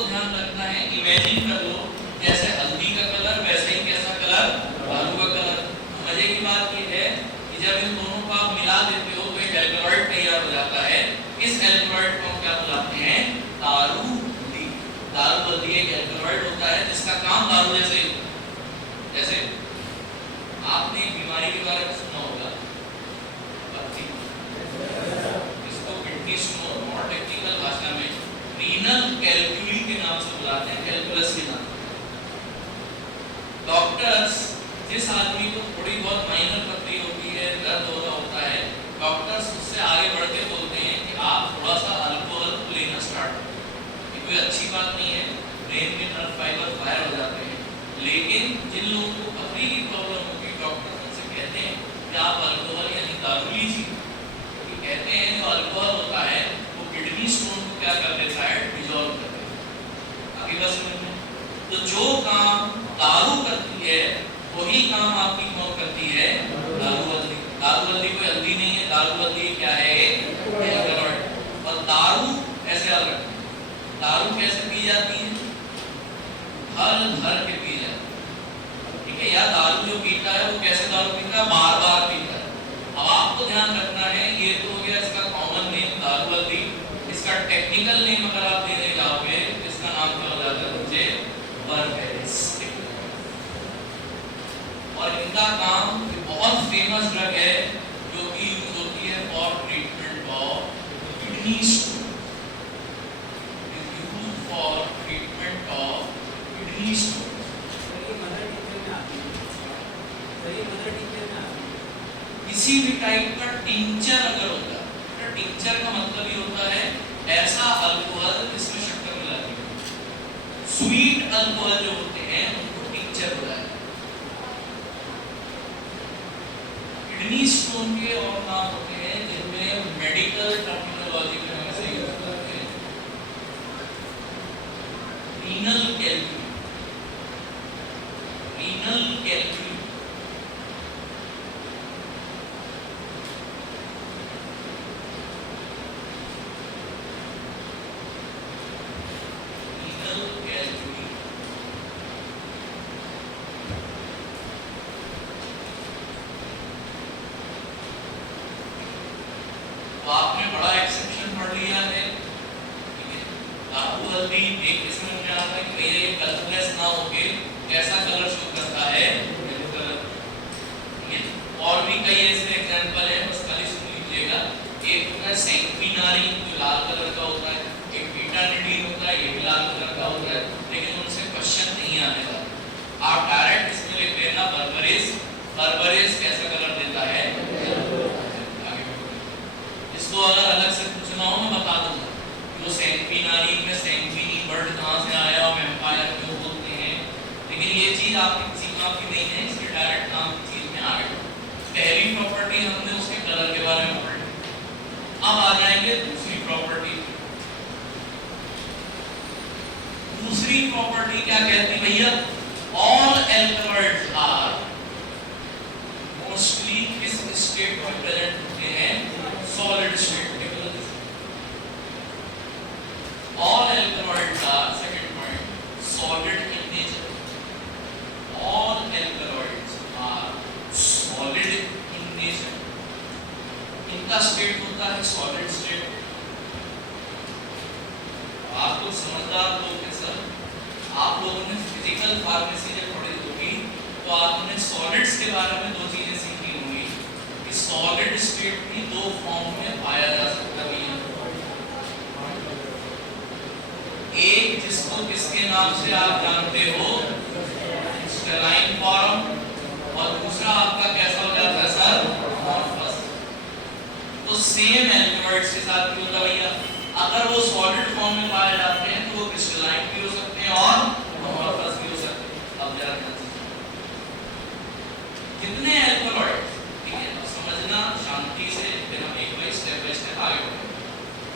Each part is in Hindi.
आपको ध्यान रखना है, इमेजिन कर लो जैसे हल्दी का कलर वैसे ही कैसा कलर, दारू का कलर। मजे की बात ये है कि जब इन दोनों को आप मिला देते हो तो एक एल्कलॉइड तैयार हो जाता है। इस एल्कलॉइड को हम क्या बुलाते हैं, दारूबंदी। दारूबंदी एक एल्कलॉइड होता है जिसका काम दारू जैसे ही होता है। जैसे आपने बीमारी के बारे में सुना होगा, इसको किडनी स्टोन और टेक्निकल भाषा में रीनल कैल्कुली के नाम से बुलाते हैं, कैलकुलस के नाम। डॉक्टर्स जिस आदमी को थोड़ी बहुत माइनर पथरी होती है, दर्द हो रहा होता है, डॉक्टर्स उससे आगे बढ़ के बोलते हैं कि आप थोड़ा सा अल्कोहल लेना स्टार्ट करो। ये कोई अच्छी बात नहीं है, ब्रेन के नर्व फाइबर फायर हो जाते हैं। लेकिन जिन लोगों को पथरी की प्रॉब्लम होती है, डॉक्टर उनसे कहते हैं कि आप अल्कोहल यानी दारू लीजिए। कहते हैं जो अल्कोहल होता है वो किडनी स्टोन को क्या कर देता है, डिसॉल्व कर देता है। आगे बात समझ में? तो जो काम दारू करती है वही काम आपकी कौन करती है, दारूबंदी। दारूबंदी कोई हल्दी नहीं है, दारूबंदी क्या है, एल्कलॉइड। और दारू ऐसे अलग, दारू कैसे पी जाती है, हर भर के पी जाती है, ठीक है। या दारू जो पीता है वो कैसे दारू पीता है, बार बार पीता है। अब आपको ध्यान रखना है, ये तो हो गया इसका कॉमन नेम दारूबंदी। इसका टेक्निकल नेम अगर आप देने जाओगे इसका नाम क्या हो जाता है, मुझे बर्बेरिस। और इनका काम बहुत फेमस ड्रग है जो कि यूज होती है for treatment of kidney stone, use for treatment of kidney stone. किसी भी टाइप का टिंचर अगर होता है, तो टिंचर का मतलब ये होता है ऐसा अल्कोहल जिसमें शक्कर मिला दी है। स्वीट अल्कोहल जो होते हैं उनको टिंचर बोला है। किडनी स्टोन के और नाम होते हैं जिनमें मेडिकल टर्मिनोलॉजी में हम इसे यूज करते हैं, रीनल कैल्कुली। रीनल कैल्कुली आपने बड़ा एक्सेप्शन पढ़ लिया है, ठीक है। दारूबंदी एक इसमें मुझे आता है कि भैया ये कलरलेस ना होके कैसा कलर शो करता है, येलो कलर। ये और भी कई ऐसे एग्जांपल हैं, बस खाली सुन लीजिएगा। एक होता है सैंक्विनारिन जो लाल कलर का होता है, एक बीटानिडीन होता है ये भी लाल कलर का होता है, लेकिन उनसे क्वेश्चन नहीं आने वाला। आप डायरेक्ट इसमें लिख लेना बर्बेरिस। बर्बेरिस कैसा कलर देता है, इसको अगर अलग से पूछना हो मैं बता दूंगा। जो सैंक्विनारिन में सैंक्विनी वर्ड कहाँ से आया और वैम्पायर क्यों बोलते हैं, लेकिन ये चीज आपकी किसी काम की नहीं है, इसके डायरेक्ट काम की चीज में आ गए। पहली प्रॉपर्टी हमने उसके कलर के बारे में पढ़ी। अब आ जाएंगे दूसरी प्रॉपर्टी। दूसरी प्रॉपर्टी क्या कहती भैया, ऑल एल्कलॉइड्स आर मोस्टली किस स्टेट में प्रेजेंट होते हैं, solid state। all alkaloids are, second point, solid in nature। all alkaloids are solid in nature। इनका स्टेट होता है solid state। आप लोग समझदार लोग हैं सर, आप लोगों ने फिजिकल फार्मेसी जब पढ़ी होगी तो आपने सॉलिड्स के बारे में दो चीजें सीखी होंगी कि सॉलिड स्टेट भी दो फॉर्म में पाया जा सकता है। एक जिसको किसके नाम से आप जानते हो, क्रिस्टलाइन फॉर्म, और दूसरा आपका कैसा हो जाता है सर, अमॉर्फस। तो सेम एल्कलॉइड्स के साथ क्या होता है भैया, अगर वो सॉलिड फॉर्म में पाए जाते हैं तो वो क्रिस्टलाइन भी हो सकते हैं और अमॉर्फस भी हो सकते हैं। अब जरा कितने एल्कलॉइड्स, ठीक है, समझना शांति से, फिर हम एक बार स्टेप बाय स्टेप आगे बढ़ेंगे।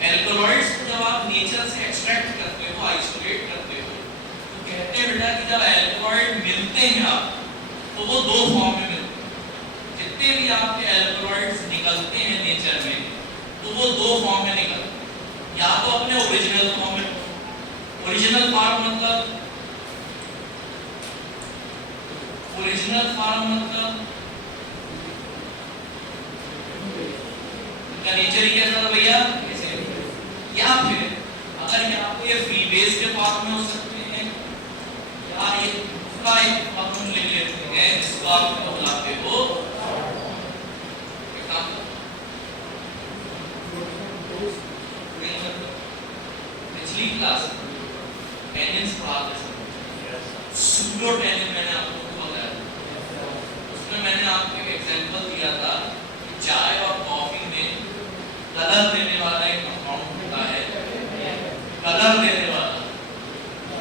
एल्कलॉइड्स को जब आप नेचर से एक्सट्रैक्ट करते हो, आइसोलेट करते हो, तो कहते हैं बेटा कि जब एल्कलॉइड मिलते हैं आप तो वो दो फॉर्म में मिलते हैं। जितने भी आपके एल्कलॉइड्स निकलते हैं नेचर में तो वो दो फॉर्म में निकलते हैं, या तो अपने ओरिजिनल फॉर्म में, ओरिजिनल फॉर्म मतलब इनका नेचर ही कैसा था भैया, या फिर अगर ये आपको ये फ्री बेस के फॉर्म में हो सकते हैं, या ये दूसरा एक फॉर्म ले लेते हैं जिसको आप बुलाते हो पिछली क्लास टेनिन्स पढ़ाते समय सूडो टेनिन मैंने आपको बताया, उसमें मैंने आपको एक एग्जांपल दिया था कि चाय और कॉफी में कलर देने वाला एक कंपाउंड होता है, कलर देने वाला,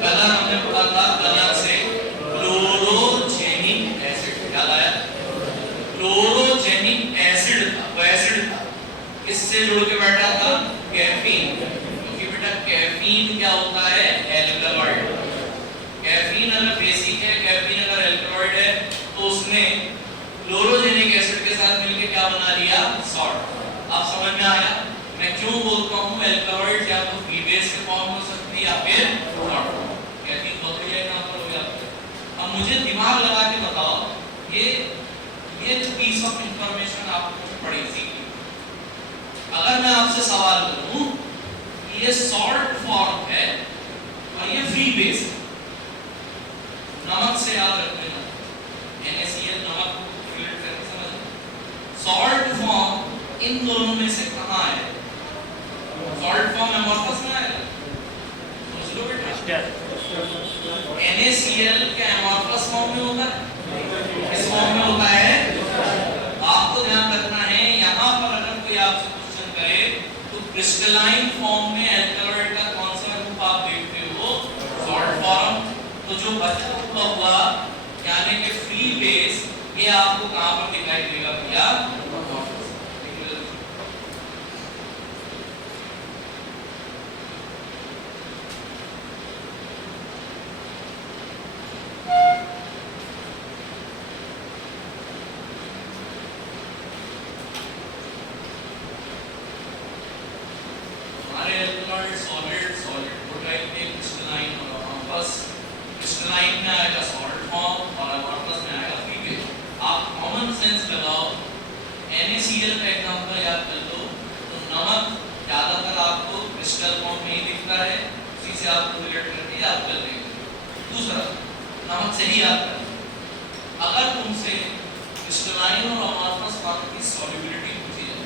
कलर हमने पढ़ा था, कलर से क्लोरोजेनिक एसिड, क्या आया, क्लोरोजेनिक एसिड था, वो एसिड था, किससे जुड़ के बैठा था, कैफीन, क्योंकि बेटा कैफीन क्या होता है, एल्कलॉइड, कैफीन अगर बेसिक है, कैफीन अगर एल्कलॉइड है, तो उसने क्लोरोजेनिक एसिड के साथ मिलकर क्या बना लिया, सॉल्ट। आप समझ में आया मैं क्यों बोलता हूँ एल्कलॉइड या तो फ्री बेस के फॉर्म हो सकती है या फिर सॉल्ट, कैफीन बहुत ही है, कहां पर हो गया। अब मुझे दिमाग लगा के बताओ, ये जो पीस ऑफ इंफॉर्मेशन आपको पढ़ी थी, अगर मैं आपसे सवाल करूं ये सॉल्ट फॉर्म है और ये फ्री बेस है, नमक से याद रख लेना, NaCl नमक को रिलेट करके समझना, सॉल्ट फॉर्म इन दोनों में से कहां है, सॉल्ट फॉर्म एमोर्फस में आएगा, समझ लो बेटा, NaCl के एमोर्फस फॉर्म में होता है, किस फॉर्म में होता है, आपको ध्यान रखना है, यहां पर अगर कोई आपसे क्वेश्चन करे तो क्रिस्टलाइन फॉर्म में एल्कलॉइड का कौन सा रूप आप देखते हो, सॉल्ट फॉर्म, तो जो बचा हुआ यानी कि फ्री बेस, ये आपको कहां पर दिखाई देगा भैया, हमारे एल्कलॉइड सॉलिड को टाइप में क्रिस्टलाइन और अमोर्फस, क्रिस्टलाइन में आएगा सॉल्ट फॉर्म और अमोर्फस में आएगा फ्री बेस। आप कॉमन सेंस लगाओ, NaCl का एग्जांपल याद कर लो, तो नमक ज्यादातर आपको क्रिस्टल फॉर्म में ही दिखता है, उसी से आप रिलेट करके याद कर लेंगे। दूसरा नमक से ही याद करना, अगर तुमसे क्रिस्टलाइन और अमोर्फस फॉर्म की सॉल्युबिलिटी पूछी जाए,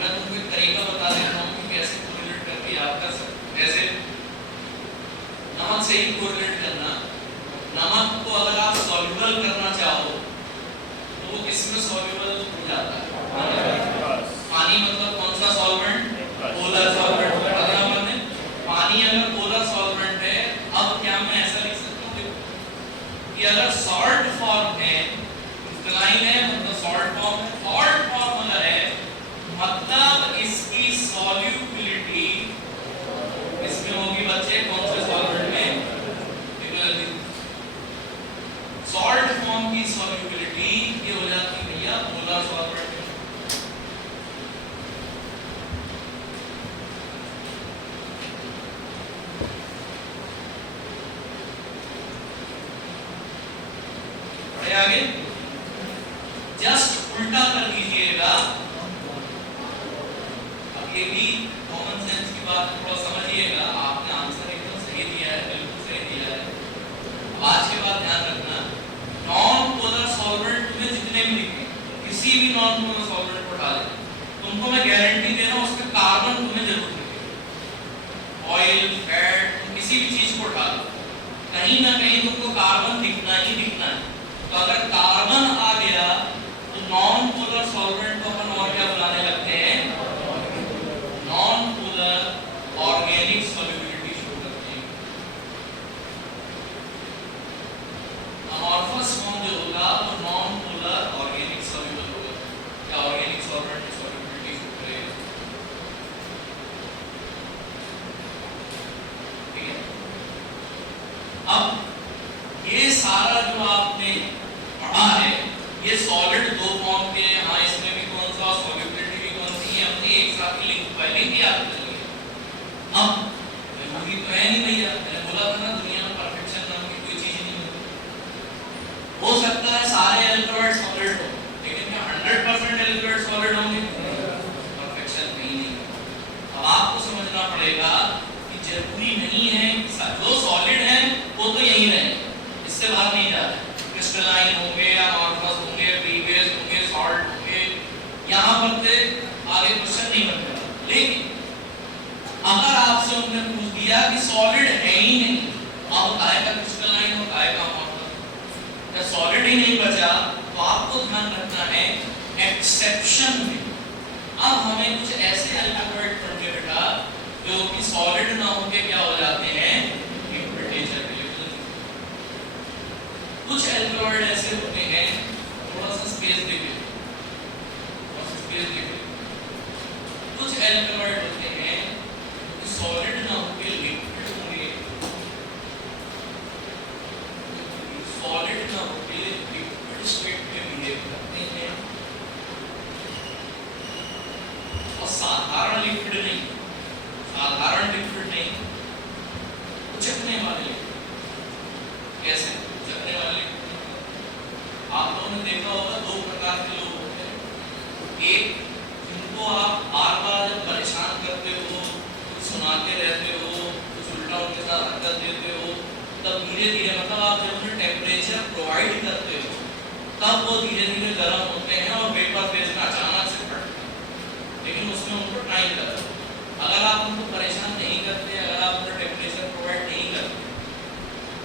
मैं तुमको एक तरीका बता देता हूँ कि कैसे कोरिलेट करके याद कर सकते हैं। जैसे नमक से ही कोरिलेट करना, नमक को अगर आप सॉल्युबल करना चाहो तो वो किसमें सॉल्युबल हो जाता है, पानी मतलब कौन सा सॉल्वेंट, पोलर सॉल्वेंट, पता हमने, पानी अगर पोलर सॉल्वेंट है, अब क्या मैं ऐसा लिख सकता हूँ कि अगर सॉल्ट फॉर्म है, क्रिस्टलाइन है मतलब सॉल्ट फॉर्म है, सॉल्ट फॉर्म अगर है मतलब इसकी सॉल्युबिलिटी इसमें होगी बच्चे, कौन से सॉल्वेंट में, सॉल्ट फॉर्म की सॉल्युबिलिटी ये हो जाती है भैया पोलर सॉल्वेंट में। बढ़े आगे, जस्ट उल्टा कर दीजिएगा, ये भी कॉमन सेंस की बात थोड़ा समझिएगा, आपने आंसर एकदम सही दिया है, बिल्कुल सही दिया है। अब आज के बाद ध्यान रखना, नॉन पोलर सॉल्वेंट में जितने भी दिखे, किसी भी नॉन पोलर सॉल्वेंट को उठा ले, तुमको मैं गारंटी दे रहा हूँ उसमें कार्बन तुम्हें जरूर दिखेगा, ऑयल, फैट, तुम किसी भी चीज को उठा लो, कहीं ना कहीं तुमको कार्बन दिखना ही दिखना है। तो अगर कार्बन आ गया तो नॉन पोलर सॉल्वेंट को अपन और क्या बुलाने लगते हैं, non polar organic solubility show करते हैं। अमोर्फस फॉर्म जो होगा वो नॉन पोलर ऑर्गेनिक सॉल्युबल होगा, या ऑर्गेनिक सॉल्वेंट की सॉल्युबिलिटी शो करेगा, ठीक है। अब ये सारा जो आपने पढ़ा है, ये सॉलिड दो फॉर्म के, हाँ इसमें भी कौन सा सॉल्युबिलिटी भी कौन सी है, हमने एक साथ लिंक पहले ही याद कर लिया। अब मैं मूवी तो है नहीं भैया, मैंने बोला था ना दुनिया में परफेक्शन नाम की कोई चीज नहीं होती। हो सकता है सारे अल्कोहल सॉलिड हो, लेकिन क्या 100% अल्कोहल सॉलिड होंगे? परफेक्शन कहीं नहीं है। अब आपको समझना पड़ेगा कि जरूरी नहीं है कि जो सॉलिड है वो तो यही रहे, इससे बाहर नहीं जा रहा। क्रिस्टलाइन होंगे या अमॉर्फस होंगे, प्रीवियस होंगे, सॉल्ट होंगे, यहाँ पर से आगे क्वेश्चन नहीं बनता। लेकिन अगर आपसे उन्होंने पूछ दिया कि सॉलिड है ही नहीं, आप काय का क्रिस्टलाइन और काय का अमॉर्फस, जब सॉलिड ही नहीं बचा तो आपको ध्यान रखना है एक्सेप्शन में। अब हमें कुछ ऐसे अल्कोहल पढ़ने बेटा जो कि सॉलिड ना होके क्या हो जाते हैं, लिक्विड नेचर के। कुछ अल्कोहल ऐसे होते हैं, थोड़ा सा स्पेस देखिए, कुछ अल्कोहल होते हैं सॉलिड ना होके लिक्विड होंगे, सॉलिड ना होके लिक्विड स्टेट में बिहेव करते हैं, और साधारण लिक्विड नहीं, साधारण लिक्विड नहीं, उचकने वाले लिक्विड। कैसे उचकने वाले लिक्विड? आप लोगों ने देखा होगा दो प्रकार के लोग होते हैं, एक जिनको आप बार बार जब परेशान करते हो, सुनाते रहते हो, कुछ उल्टा उनके साथ हरकत देते हो, तब धीरे धीरे मतलब आप जब उन्हें टेम्परेचर प्रोवाइड करते हो तब वो धीरे धीरे गर्म होते हैं और वेपर फेज में अचानक से फटते हैं, लेकिन उसमें उनको टाइम लगता है। अगर आप उनको परेशान नहीं करते, अगर आप उन्हें टेम्परेचर प्रोवाइड नहीं करते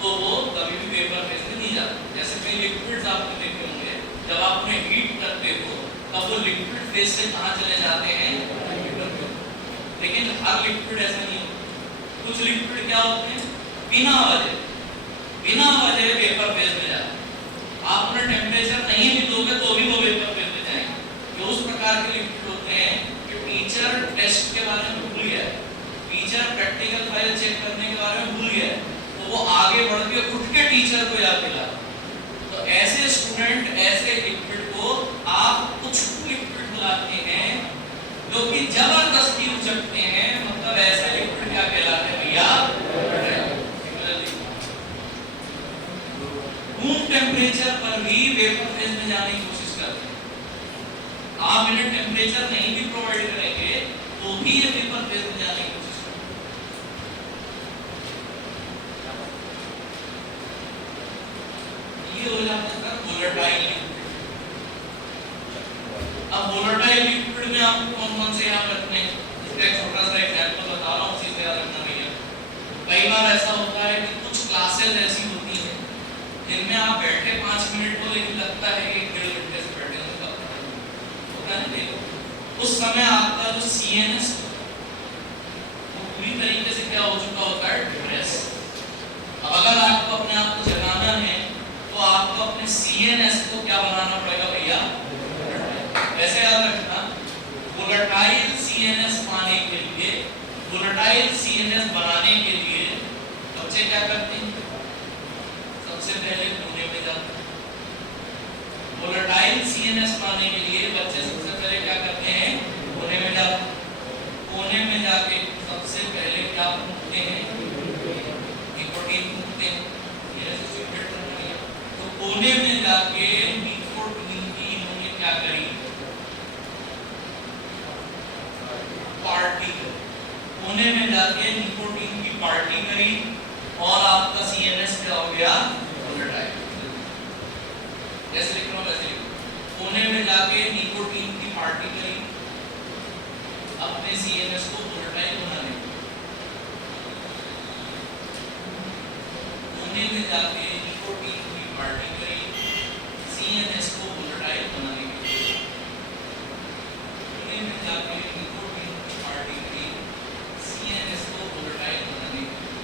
तो वो कभी भी वेपर फेज में नहीं जाते। जैसे कई लिक्विड्स आपने देखे होंगे, जब आप उन्हें हीट करते हो तब वो लिक्विड फेज से कहाँ चले जाते हैं, लेकिन हर लिक्विड ऐसा नहीं होता। कुछ लिक्विड क्या होते हैं बिना वजह वेपर फेज में जाते हैं। आप उन्हें टेम्परेचर नहीं भी दोगे तो भी वो वेपर फेज में जाएंगे। जो उस प्रकार के लिक्विड होते हैं कि टीचर टेस्ट के बारे में भूल गया, टीचर प्रैक्टिकल फाइल चेक करने के बारे में भूल गया, तो वो आगे बढ़ के उठ के टीचर को याद दिला। तो ऐसे स्टूडेंट, ऐसे लिक्विड को आप कुछ लिक्विड बुलाते हैं जो कि जबरदस्ती उचकते हैं, मतलब ऐसे लिक्विड क्या कहलाते हैं भैया, रूम टेम्परेचर पर भी वेपर फेज में जाने की कोशिश करते हैं। आप इन्हें टेम्परेचर नहीं भी प्रोवाइड करेंगे तो भी ये वेपर फेज में जाने की कोशिश करते हैं। ये हो जाता है वोलेटाइल लिक्विड। अब वोलेटाइल लिक्विड में आपको कौन-कौन से याद रखने हैं, इसका एक छोटा सा एग्जांपल बता रहा हूँ, उसी से याद रखना भैया। कई बार ऐसा होता है कि कुछ क्लासेस ऐसी होती हैं जिनमें आप बैठे 5 मिनट को, लेकिन लगता है कि 1.5 घंटे से बैठे होता है नहीं, उस समय आपका जो CNS वो पूरी तरीके से क्या हो चुका होता है, डिप्रेस। अब अगर आपको अपने आप को जगाना है तो आपको अपने CNS को क्या बनाना पड़ेगा भैया, ऐसे याद रखना। वोलेटाइल CNS पाने के लिए, वोलेटाइल CNS बनाने के लिए बच्चे क्या करते हैं, सबसे पहले कोने में जाते हैं। वोलेटाइल CNS पाने के लिए बच्चे सबसे पहले क्या करते हैं, कोने में जाते हैं। कोने में जाके सबसे पहले क्या पूछते हैं, निकोटीन पूछते हैं। ये सीक्रेट करना है। तो कोने में जाके निकोटीन की इन्होंने क्या करी, पार्टी। कोने में जाके निकोटीन की पार्टी करी और आपका CNS क्या हो गया, वोलेटाइल। जैसे लिख रहा हूं वैसे लिखो, कोने में जाके निकोटीन की पार्टी करी, अपने CNS को वोलेटाइल बनाने। कोने में जाके निकोटीन की पार्टी करी, CNS को वोलेटाइल बनाने के लिए। कोने में जाके निकोटीन की पार्टी करी, CNS को वोलेटाइल बनाने के लिए।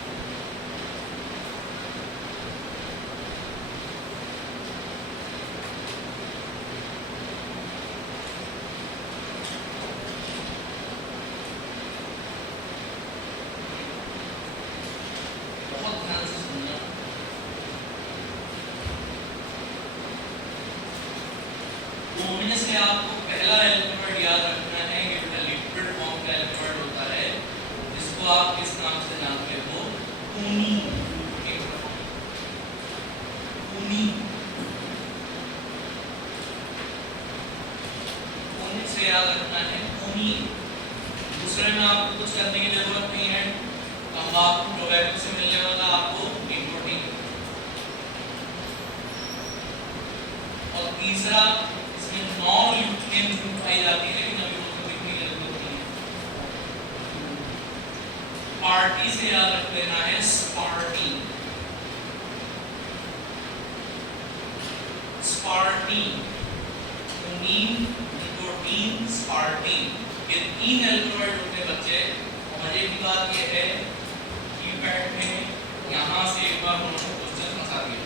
कोने से आपको पहला एलिमेंट याद रखना है, ये लिक्विड फॉर्म का एलिमेंट होता है, जिसको आप किस नाम से जानते हो, कुछ करने की जरूरत नहीं है, तंबाकू टोबैको से मिलने वाला आपको निकोटीन। और तीसरा इसमें नॉन ल्यूटिन ग्रुप पाई जाती है, लेकिन अभी उसको लिखने की जरूरत नहीं है। पार्टी से याद रख लेना है स्पार्टीन, स्पार्टीन, निकोटीन, स्पार्टीन, ये तीन एल्कलॉइड होते हैं बच्चे। मजे की बात ये है कि पैट में यहाँ से एक बार उन्होंने क्वेश्चन फंसा दिया,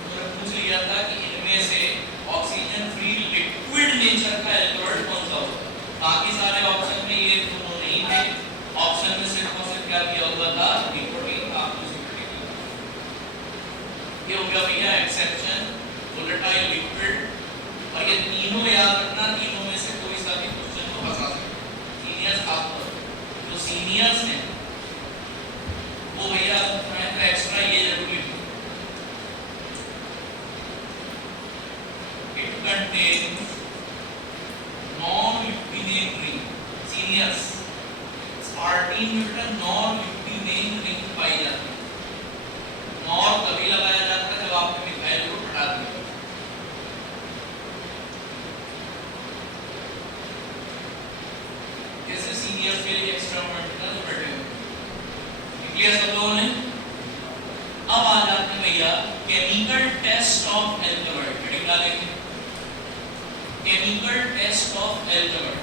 उन्होंने पूछ लिया था कि इनमें से ऑक्सीजन फ्री लिक्विड नेचर का एल्कलॉइड कौन सा होगा। बाकी सारे ऑप्शन में ये दोनों नहीं थे, ऑप्शन में सिर्फ और सिर्फ क्या दिया हुआ था, निकोटीन। आप ये हो गया भैया एक्सेप्शन, वोलेटाइल लिक्विड। और ये तीनों याद रखना, तीनों में से कोई सा भी क्वेश्चन को फंसा सकते हैं। सीनियर्स खासतौर जो सीनियर्स हैं वो भैया मैं तो एक्स्ट्रा ये जरूर लिखूं, इट कंटेन्स नॉन ल्यूटिनेट रिंग। सीनियर्स स्पार्टीन में बेटा नॉन ल्यूटिनेट रिंग पाई जाती है। नॉर तभी लगाया जाता है जब आपने मिथाइल ग्रुप हटा दिया। जैसे सीनियर्स के लिए एक्स्ट्रा मल्टीपल जो बैठे हुए, क्लियर सब लोगों ने। अब आ जाते हैं भैया chemical test of alkaloid. Heading डालेंगे केमिकल टेस्ट ऑफ एल्कलॉइड।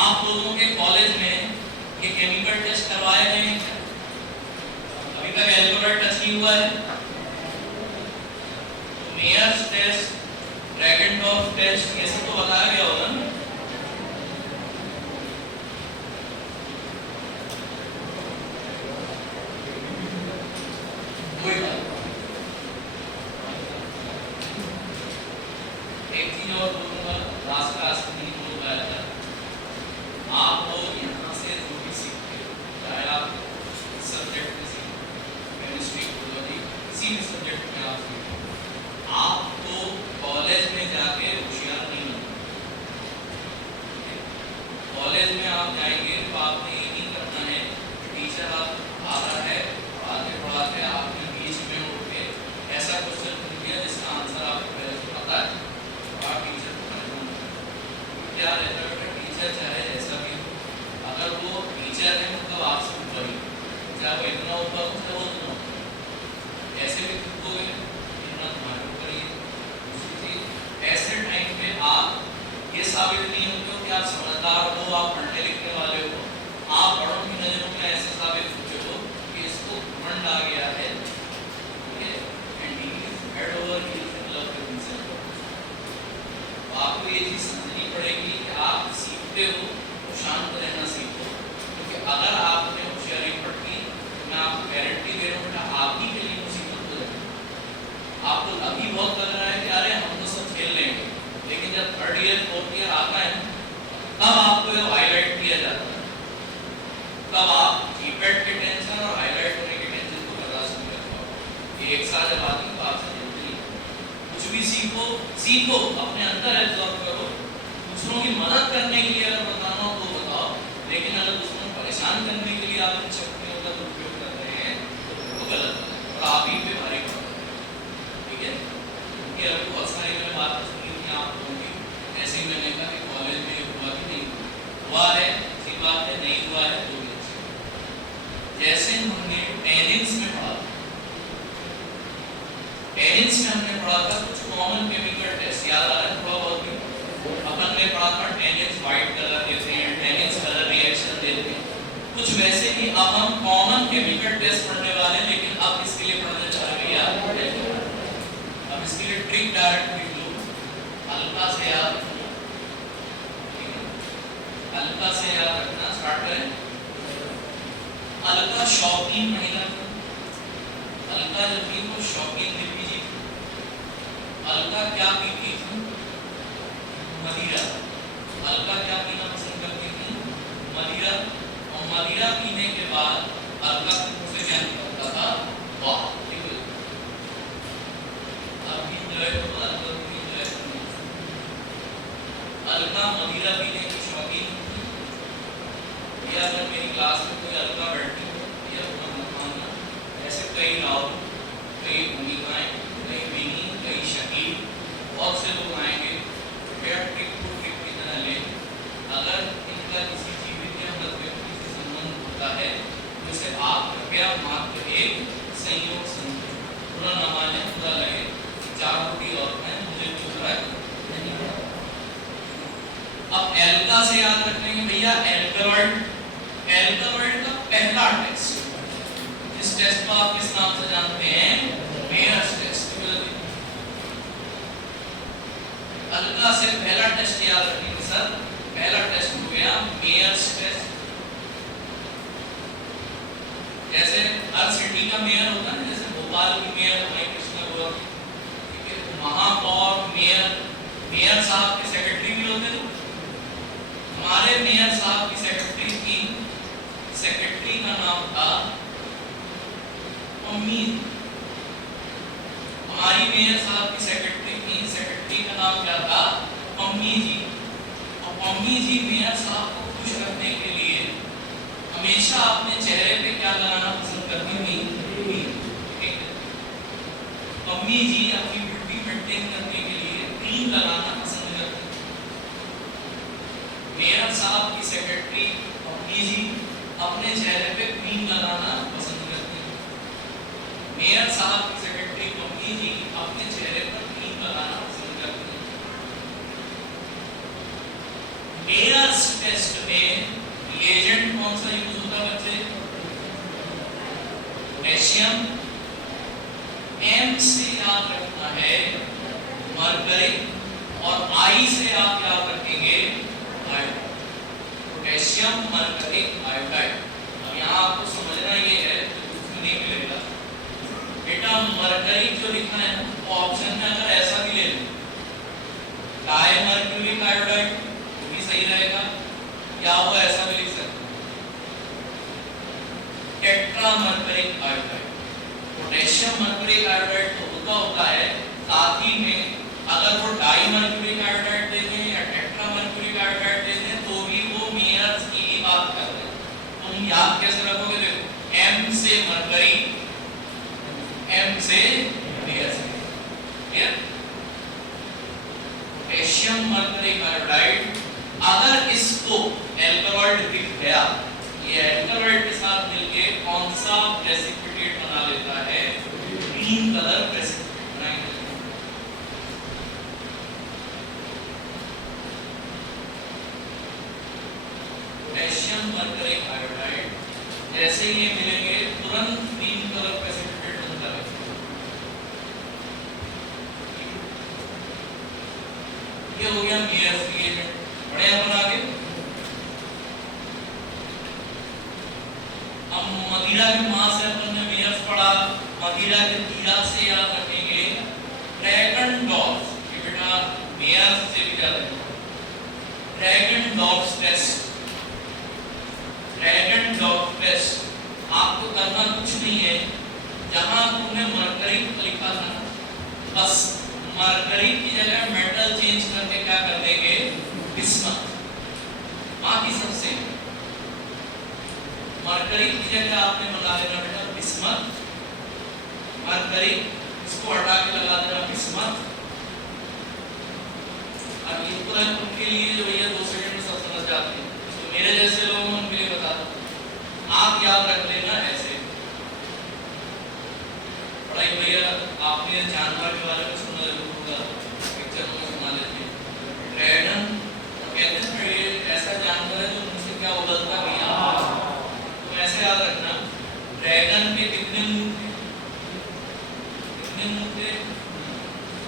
आप लोगों के कॉलेज में ये केमिकल टेस्ट करवाए गए हैं क्या? अभी तक एल्कलॉइड टच नहीं हुआ है। मेयर्स टेस्ट, ड्रैगनडॉर्फ टेस्ट, ये सब तो बताया गया होगा ना। कोई बात एक चीज और बोलूंगा, लास्ट क्लास में नहीं बोल पाया था। आप लोग यहाँ से जो भी सीखते हो, चाहे आप सब्जेक्ट में सीखो, केमिस्ट्री, बायोलॉजी, किसी भी सब्जेक्ट में आप सीखो, आपको कॉलेज में जाके होशियार नहीं बनना। कॉलेज में आप जाएंगे तो आपने ये नहीं करना है टीचर आप आ रहा है पढ़ाते पढ़ाते आपने बीच में उठ के ऐसा क्वेश्चन पूछ दिया जिसका आंसर आपको पहले से पता है, तो आप टीचर को परेशान करें। क्या रहता है टीचर चाहे जैसा भी हो, अगर वो टीचर है मतलब आपसे ऊपर ही, चाहे वो इतना ऊपर हो चाहे वो उतना ऊपर, ऐसे भी खुद को इतना तुम्हारे ऊपर ही। दूसरी चीज ऐसे टाइम पे आप ये साबित नहीं होते हो कि आप समझदार हो, आप पढ़ने लिखने वाले हो, आप बड़ों की नजरों में ऐसे साबित होते हो कि इसको घमंड आ गया है, and he is head over heels in love with himself. आपको ये चीज समझनी पड़ेगी कि आप सीखते हो तो शांत रहना सीखो, क्योंकि अगर आपने होशियारी पढ़ी तो मैं आपको गारंटी दे रहा हूँ बेटा आप ही के लिए मुसीबत हो जाएगी। आपको अभी बहुत लग रहा है कि अरे हम तो सब खेल लेंगे, लेकिन जब थर्ड ईयर फोर्थ ईयर आता है तब आपको ये हाईलाइट किया जाता है, तब आप जीपेट के टेंशन और हाईलाइट होने के टेंशन को बर्दाश्त नहीं कर पाओगे। ये एक साथ जब आती है तो आपसे जल्दी कुछ भी सीखो अपने अंदर एब्जॉर्ब करो। दूसरों की मदद करने के लिए अगर बताना हो तो बताओ, लेकिन अगर दूसरों को परेशान करने के लिए आप इन शक्तियों का दुरुपयोग कर रहे हैं तो वो गलत है और आप ही पे भारी पड़ता है। ठीक है, क्योंकि अभी बहुत सारी मैंने बात सुनी थी आप लोगों की, ऐसे ही मैंने कहा कि कॉलेज में हुआ कि नहीं हुआ है, ऐसी बात है, नहीं हुआ है तो भी अच्छी। जैसे हमने टेनिन्स में पढ़ा था, टेनिन्स में हमने पढ़ा था कुछ कॉमन केमिकल टेस्ट, याद आ रहा है थोड़ा बहुत भी? अपन ने पढ़ा था टेनिन्स व्हाइट कलर देते हैं, टेनिन्स कलर रिएक्शन देते हैं, कुछ वैसे ही अब हम कॉमन केमिकल टेस्ट पढ़ने वाले हैं। लेकिन अब इसके लिए पढ़ने जा रहे हैं, अब इसके लिए ट्रिक डायरेक्ट लिख लो, हल्का से याद रखना, हल्का से याद रखना। स्टार्ट करें। अलका शौकीन महिला थी, अलका जो थी वो शौकीन देवी जी थी। अलका क्या पीती थी? मदिरा। अलका क्या पीना पसंद करती थी? मदिरा। और मदिरा पीने के बाद अलका से क्या निकलता था? वाह। अब इंजॉय करो, अलका को इंजॉय करना। अलका मदिरा पीने की शौकीन थी से कोई अलगा बैठे या अपना मत मानना, ऐसे कई राव, कई भूमिकाएं, कई विनी, कई शकील, बहुत से लोग आएंगे, कृपया ट्रिक को ट्रिक की तरह ले। अगर इनका किसी जीवित या मृत व्यक्ति से संबंध होता है तो इसे आप कृपया मात्र एक संयोग समझो, पूरा न माने, पूरा लगे, चार रोटी और खाएं, मुझे कुछ है नहीं। अब एल्का से याद रखने के भैया एल्कावर्ड का पहला टेस्ट, जिस टेस्ट को आप किस नाम से जानते हैं, मेयर्स टेस्ट। एल्का से पहला टेस्ट याद रखेंगे सर, पहला टेस्ट हो गया मेयर्स टेस्ट। जैसे हर सिटी का मेयर होता है, जैसे भोपाल की मेयर हमारी कृष्णा गोवा, ठीक है, महापौर, मेयर साहब के सेक्रेटरी भी होते थे। हमारे मेयर साहब की सेक्रेटरी का नाम था पम्मी। हमारी मेयर साहब की सेक्रेटरी का नाम क्या था, पम्मी जी। और पम्मी जी मेयर साहब को खुश रखने के लिए हमेशा अपने चेहरे पे क्या लगाना पसंद करती थी, पम्मी जी अपनी ब्यूटी मेंटेन करने के लिए क्रीम लगाना पसंद करती थी। मेयर साहब की सेक्रेटरी पम्मी जी अपने चेहरे पे क्रीम लगाना पसंद करती थी। मेयर साहब की सेक्रेटरी पम्मी जी अपने चेहरे पर क्रीम लगाना पसंद करती थी। मेयर्स टेस्ट में रिएजेंट कौन सा यूज होता है बच्चे, पोटेशियम। एम से याद रखना है मरकरी, और आई से आप याद रखेंगे आयोडाइड। Potassium, mercury, iodide. अब यहाँ आपको समझना ये है, तो नहीं मिलेगा बेटा, मरकरी जो लिखा है ना ऑप्शन में अगर ऐसा भी ले लो, डाइमर्क्यूरिक आयोडाइड, वो भी सही रहेगा, या वो ऐसा भी लिख सकते टेट्रामर्क्यूरिक आयोडाइड। पोटेशियम मर्क्यूरिक आयोडाइड तो होता है, साथ ही में अगर वो डाइमर्क्यूरिक आयोडाइड दे दें या टेट्रामर्क्यूरिक आयोडाइड दे दें तो भी वो मेयर्स की ही बात कर रहे हैं। तुम याद कैसे रखोगे, देखो एम से मर्करी, एम से Mayer's, clear. Potassium mercuric iodide, अगर इसको एल्कालॉइड दिख गया, ये एल्कालॉइड के साथ मिलके कौन सा प्रेसिपिटेट बना लेता है, ग्रीन कलर प्रेसिपिटेट बनाएंगे। पोटेशियम मर्क्यूरिक आयोडाइड जैसे ये मिलेंगे तुरंत ग्रीन कलर प्रेसिपिटेट बनता है। ये हो गया मेयर्स रिएजेंट। बढ़िया, अपन आगे हम मदिरा के मां से अपन ने मेयर्स पढ़ा, मदिरा के तीरा से याद रखेंगे ड्रैगन डॉग्स। ये बेटा मेयर्स से भी याद रखेंगे dragon dogs test. Dragon dog test आपको करना कुछ नहीं है, जहां तुमने मरकरी लिखा था बस मरकरी की जगह मेटल चेंज करके क्या कर देंगे, बिस्मथ। बाकी सबसे मरकरी की जगह आपने बना देना बेटा बिस्मथ, मरकरी इसको हटा के लगा देना बिस्मथ। अब ये पूरा उनके लिए जो भैया 2 सेकंड में सब समझ जाते हैं, तो मेरे जैसे लोग उनके लिए बता दो, आप याद रख लेना ऐसे। पढ़ाई भैया आपने जानवर के बारे में सुना जरूर होगा, पिक्चर में सुना लेते हैं। ड्रैगन कहते हैं ये ऐसा जानवर है जो मुझसे क्या उगलता है भैया, तो ऐसे याद रखना ड्रैगन के कितने मुंह थे, कितने मुंह थे,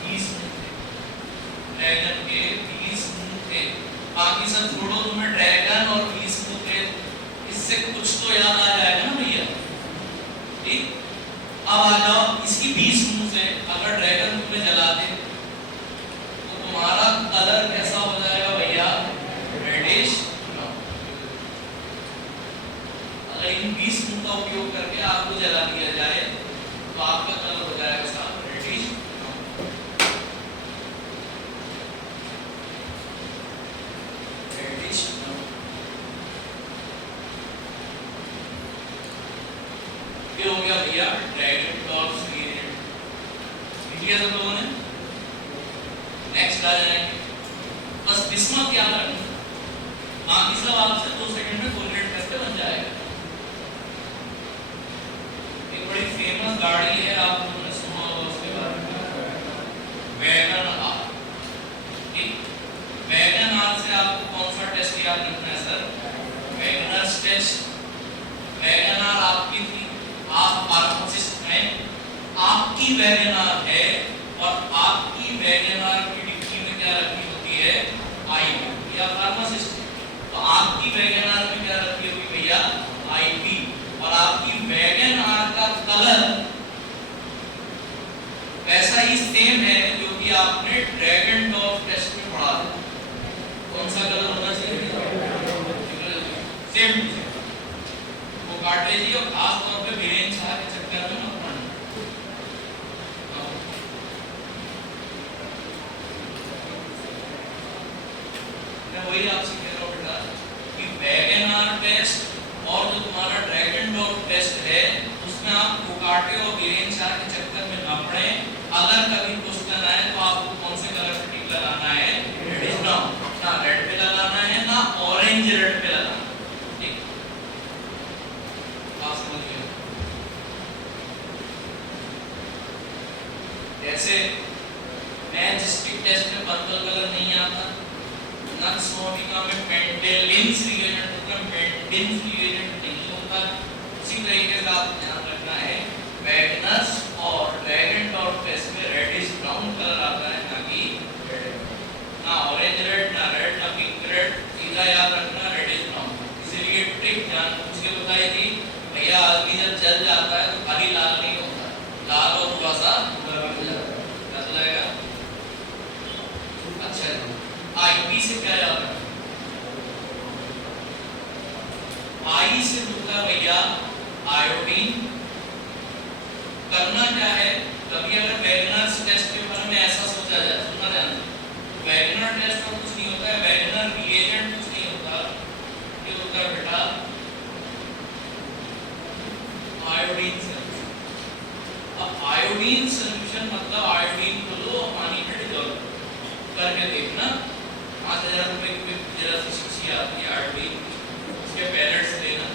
20 मुंह थे। ड्रैगन के 20 मुंह थे, बाकी सब छोड़ो, तुम्हें ड्रैगन और 20 मुंह थे, इससे कुछ तो याद आ जाएगा ना भैया, ठीक। अब आ जाओ इसकी 20 मुंह से अगर ड्रैगन तुम्हें जला दे तो तुम्हारा कलर कैसा हो जाएगा भैया, रेडिश ब्राउन। अगर इन 20 मुंह का उपयोग करके आपको जला दिया जाए तो आपका कलर हो जाएगा साहब रेडिश ब्राउन। Reddish brown. ये हो गया भैया ड्रैगनडॉर्फ ग्रेडिएंट, लिख लिया सब लोगों ने। नेक्स्ट आ जाएंगे, बस बिस्मथ क्या रखना, बाकी सब आपसे 2 सेकंड में कोरिलेट करके बन जाएगा। एक बड़ी फेमस गाड़ी है, आप लोगों ने सुना होगा उसके बारे में, वैगन आर। ठीक, वैगन आर से आपको कौन सा टेस्ट याद रखना है sir? Wagner's test. Wagon R आपकी थी, आप फार्मासिस्ट हैं, आपकी वैगन आर है और आपकी वैगन आर की डिक्की में क्या रखी होती है? आईपी। या फार्मासिस्ट, तो आपकी वैगन आर में क्या रखी होगी भैया? आईपी। और आपकी वैगन आर का कलर वैसा ही सेम है जो कि आपने ड्रैगनडॉर्फ टेस्ट में पढ़ा था। कौन सा कलर होना चाहिए? सेम वो काट लीजिए, और खास तौर पे वीरेन शाह के चक्कर में मत पड़ना। मैं वही आपसे कह रहा हूँ बेटा कि वैगन आर टेस्ट और जो तुम्हारा ड्रैगनडॉर्फ टेस्ट है उसमें आप कोकाटे और वीरेन शाह के चक्कर में न पड़े। अगर कभी क्वेश्चन आए तो आपको कौन से कलर से टिक लगाना है? Reddish brown. ना रेड पे लगाना है ना ऑरेंज रेड पे लगाना है। ठीक, बात समझ गए? जैसे मैजिस्टिक टेस्ट में पर्पल कलर नहीं आता, नक्स नोटिका में पेंटेलिन्स रिएजेंट होता है, पेंटिन्स रिएजेंट नहीं होता। उसी तरीके से आपको ध्यान रखना है वैगनर्स और ड्रैगनडॉर्फ टेस्ट में रेडिश ब्राउन कलर आता है, ना कि ना ऑरेंज रेड, ना रेड, ना पिंक रेड, सीधा याद रखना रेडिश ब्राउन। इसीलिए ट्रिक जान पूछ के बताई थी भैया, आदमी जब जल जाता है तो खाली लाल नहीं होता, लाल और थोड़ा सा भूरा भी हो जाता है। क्या हो जाएगा? अच्छा, आईपी से क्या याद रखना? आई से होता भैया आयोडीन। करना क्या है, कभी अगर वैगनर्स टेस्ट के बारे में ऐसा सोचा जाए, सुनना ध्यान से, वैगनर टेस्ट और कुछ नहीं होता है, वैगनर रिएजेंट कुछ नहीं होता, ये होता है बेटा आयोडीन सॉल्यूशन। अब आयोडीन सॉल्यूशन मतलब आयोडीन को लो पानी में डिसॉल्व करके देखना। 5000 रुपए की जरा सी शीशी आती है आयोडीन, उसके पैलेट्स लेना,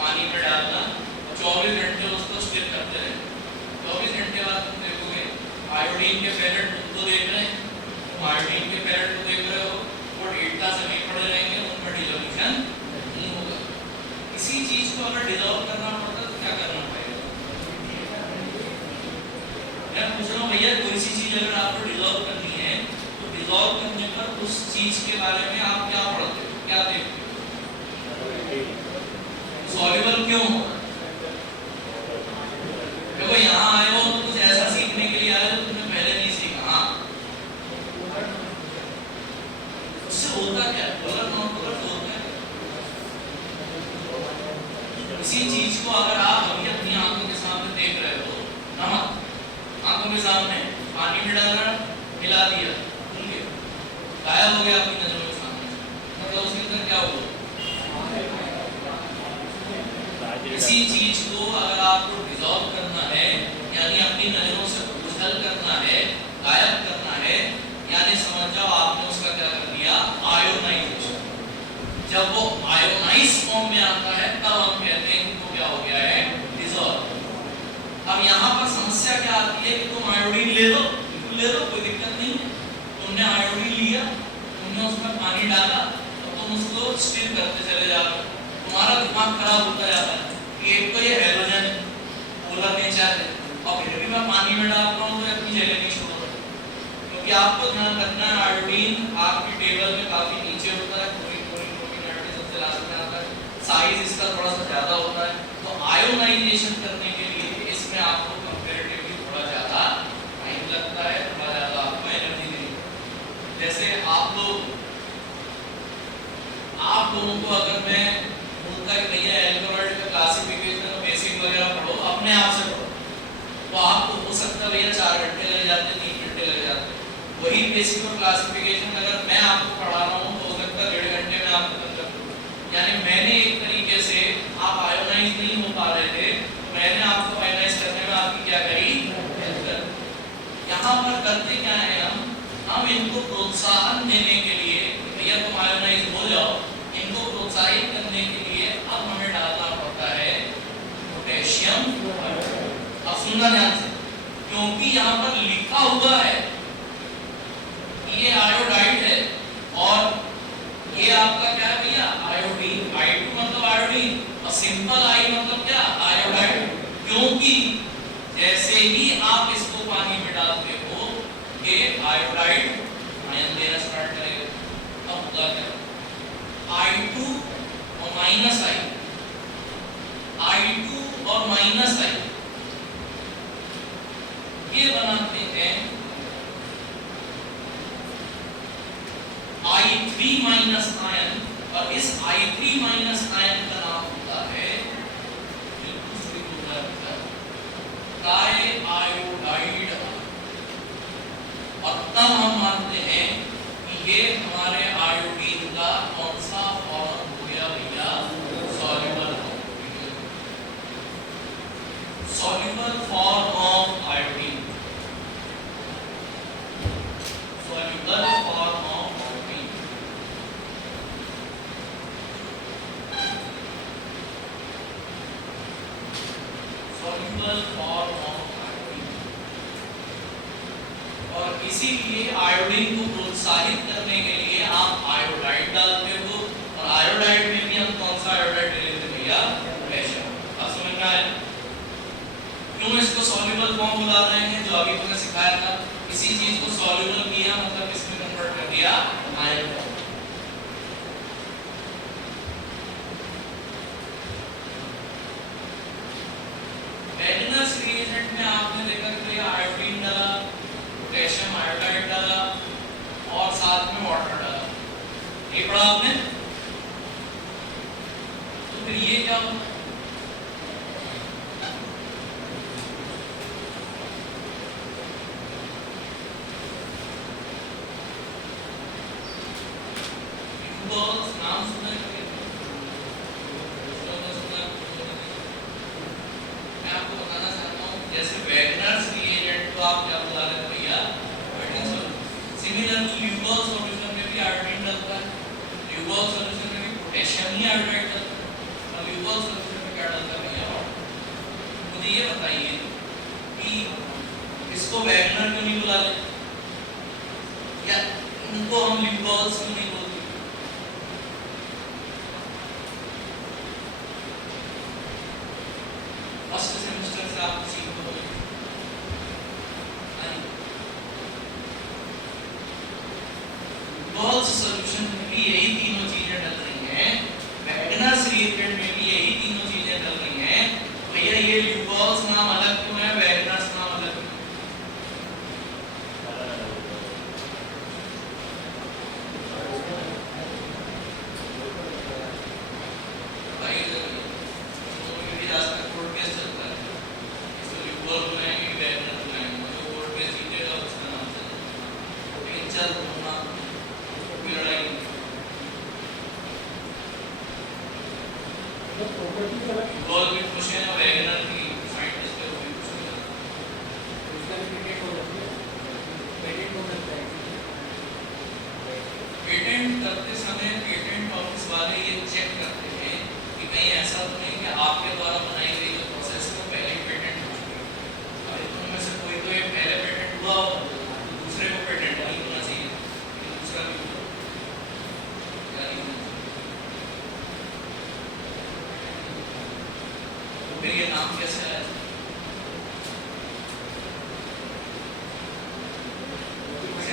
पानी में डालना और 24 घंटे उसको स्टिर करते रहना। 24 घंटे बाद तुम देखोगे आयोडीन के पैलेट तुम तो देख रहे हैं, तुम आयोडीन के पैलेट को देख रहे हो, वो डेल्टा से नहीं पड़े रहेंगे, उनमें डिसॉल्यूशन नहीं होगा। इसी चीज को अगर डिसॉल्व करना पड़ता तो क्या करना पड़ेगा? मैं पूछ रहा हूँ भैया, कोई सी चीज अगर आपको डिसॉल्व करनी है तो डिसॉल्व करने पर उस चीज के बारे में आप क्या पढ़ते हो, क्या देखते हो? सॉल्युबल क्यों होगा? देखो यहाँ आए हो तो कुछ ऐसा सीखने के लिए आए हो तुमने पहले नहीं सीखा। हाँ, उससे होता क्या? कलर नॉन कलर होता है। इसी चीज को अगर आप अभी अपनी आंखों के सामने देख रहे हो, नमक आंखों के सामने पानी में डालना, मिला दिया, भूल गए, गायब हो गया आपकी नजरों के सामने, मतलब उसके अंदर क्या हुआ? इसी चीज को अगर आपको डिसॉल्व करना है, यानी अपनी नजरों से ओझल करना है, गायब करना है, यानी समझ जाओ आपने उसका क्या कर दिया? आयोनाइजेशन। जब वो आयोनाइज फॉर्म में आता है तब हम कहते हैं कि वो क्या हो गया है? डिसॉल्व। अब यहाँ पर समस्या क्या आती है कि तुम आयोडीन ले लो, बिल्कुल ले लो, कोई दिक्कत नहीं है। तुमने आयोडीन लिया, तुमने उसमें पानी डाला और तुम उसको स्टिर करते चले जा रहे हो, तुम्हारा दिमाग खराब होता जाता है। एक तो ये हैलोजन पोलर नेचर है और फिर भी मैं पानी में डाल रहा हूँ तो अपनी जगह नहीं छोड़ रहा, क्योंकि आपको ध्यान रखना है आयोडीन आपकी टेबल में काफी नीचे होता है, क्लोरीन सबसे लास्ट में आता है, साइज इसका थोड़ा सा ज्यादा होता है। तो आयोनाइजेशन करने के लिए इसमें आपको कंपैरेटिवली थोड़ा ज्यादा टाइम लगता है, थोड़ा ज्यादा आपको एनर्जी देनी। जैसे आप लोगों को अगर मैं बोलता है भैया एल्कोहॉल का क्लासिफिकेशन और बेसिक वगैरह पढ़ो, अपने आप से पढ़ो, तो आपको हो सकता है भैया 4 घंटे लग जाते, 3 घंटे लग जाते। वही बेसिक और क्लासिफिकेशन अगर मैं आपको पढ़ा रहा हूँ तो हो सकता है 1.5 घंटे में आप खत्म कर दो। यानी मैंने एक तरीके से, आप आयोनाइज नहीं हो पा रहे थे तो मैंने आपको फाइनलाइज करने में आपकी क्या करी, हेल्प कर। यहाँ पर करते क्या है, हम इनको प्रोत्साहन देने के लिए, भैया तुम आयोनाइज हो जाओ, इनको प्रोत्साहित करने के लिए अब हमें डालना पड़ता है पोटेशियम। अब सुनना ध्यान से, क्योंकि यहाँ पर लिखा हुआ है ये आयोडाइड है और ये आपका क्या है भैया, आयोडीन। I2 मतलब आयोडीन और सिंपल I मतलब क्या, आयोडाइड। क्योंकि जैसे ही आप इसको पानी में डालते हो ये आयोडाइड आयन देना स्टार्ट करेगा। अब होगा क्या, I2 और माइनस I2 और माइनस I ये बनाते हैं I3 माइनस आयन, और इस I3 माइनस आयन का नाम होता है जो दूसरी आयोडाइड। और तब हम मानते हैं कि ये हमारे आयोडीन का कौन सा फॉर्म हो गया भैया, soluble form of iodine, soluble form of iodine. Soluble form of iodine. और इसीलिए आयोडीन को प्रोत्साहित करने के लिए आप आयोडाइड डालते हो, और आयोडाइड में भी हम कौन सा आयोडाइड ले लेते भैया, पोटेशियम। अब समझ में आया क्यों इसको सॉल्युबल फॉर्म बुला रहे हैं, जो अभी तुमने सिखाया था। किसी चीज को सॉल्युबल किया मतलब इसमें कन्वर्ट कर दिया आयन फॉर्म। वेगनर्स रिएजेंट में आपने देखा कि आयोडीन डाला, पोटेशियम आयोडाइड डाला और साथ में वाटर डाला, ये पढ़ा आपने। तो फिर ये क्या होता है, नाम सुना है कभी? मैं आपको बताना चाहता हूँ, जैसे वेगनर्स रिएजेंट को आप क्या बुला रहे थे भैया, आयोडीन सॉल्यूशन। सिमिलर टू ल्यूबल सॉल्यूशन में भी आयोडीन डलता है, ल्यूबल सॉल्यूशन में भी पोटेशियम ही आयोडाइड डलता है, और ल्यूबल सॉल्यूशन में क्या डलता है भैया, मुझे ये बताइए कि इसको वेगनर क्यों नहीं बुला रहे, या इनको हम ल्यूबल्स क्यों नहीं बोलते? फर्स्ट सेमेस्टर से आप सीखो ल्यूबल्स सॉल्यूशन में भी यही तीनों चीजें डल रही हैं, वेगनर्स रिएजेंट में भी यही तीनों चीजें डल रही हैं। भैया ये ल्यूबल्स नाम अलग क्यों है, वेगनर्स नाम अलग क्यों? पेटेंट करते समय पेटेंट ऑफिस वाले ये चेक करते हैं कि कहीं ऐसा तो नहीं कि आपके द्वारा बनाई गई जो प्रोसेस को पहले पेटेंट हो चुकी है। अरे तुम में से कोई तो एक पहले पेटेंट हुआ हो, दूसरे को पेटेंट नहीं होना चाहिए, दूसरा भी हो तो फिर ये नाम कैसे आया?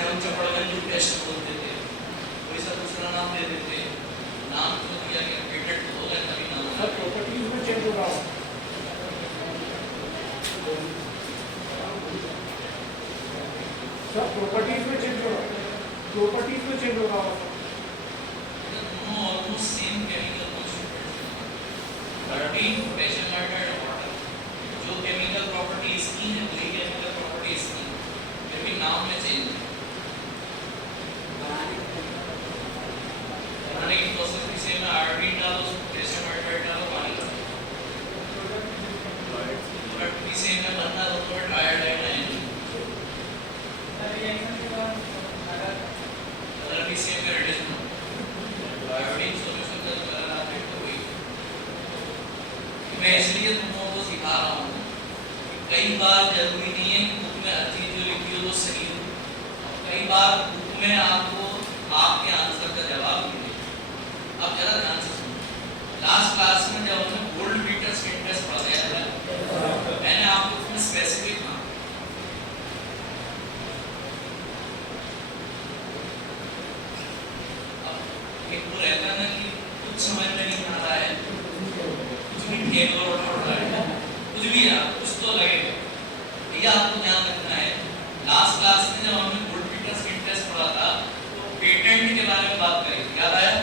हम चपड़गंज टेस्ट बोलते थे, कोई सा दूसरा नाम दे देते, नाम तो दिया गया, पेटेंट हो गया तभी नाम। सर प्रॉपर्टीज में चेंज होगा, सर प्रॉपर्टीज में चेंज होगा, प्रॉपर्टीज में चेंज होगा। दोनों almost same chemical constituents, 13 potassium iodide और वाटर, जो केमिकल प्रॉपर्टी इसकी है वही केमिकल प्रॉपर्टी इसकी है, फिर भी नाम में चेंज है। प्रोसेस की सेम आयोडीन डालो, पोटेशियम आयोडाइड डालो, पानी डालो। दिखा रहा हूँ कि कई बार जरूरी नहीं है कि बुक में हर चीज जो लिखी हो तो सही हो, और कई बार बुक में आपको आपके आंसर का जवाब मिले। अब जरा ध्यान से सुनो, लास्ट क्लास में जब हमने गोल्ड मीटर इंटरेस्ट पढ़ा था, मैंने आपको उसमें स्पेसिफिक कहा एक तो रहता है ना कि कुछ समझ में नहीं आ रहा है, कुछ भी फेल और उठ रहा है, कुछ भी यार कुछ तो लगेगा। ये आपको ध्यान रखना है। लास्ट क्लास में जब हमने गोल्ड मीटर इंटरेस्ट पढ़ा था तो पेटेंट के बारे में बात करी, याद आया?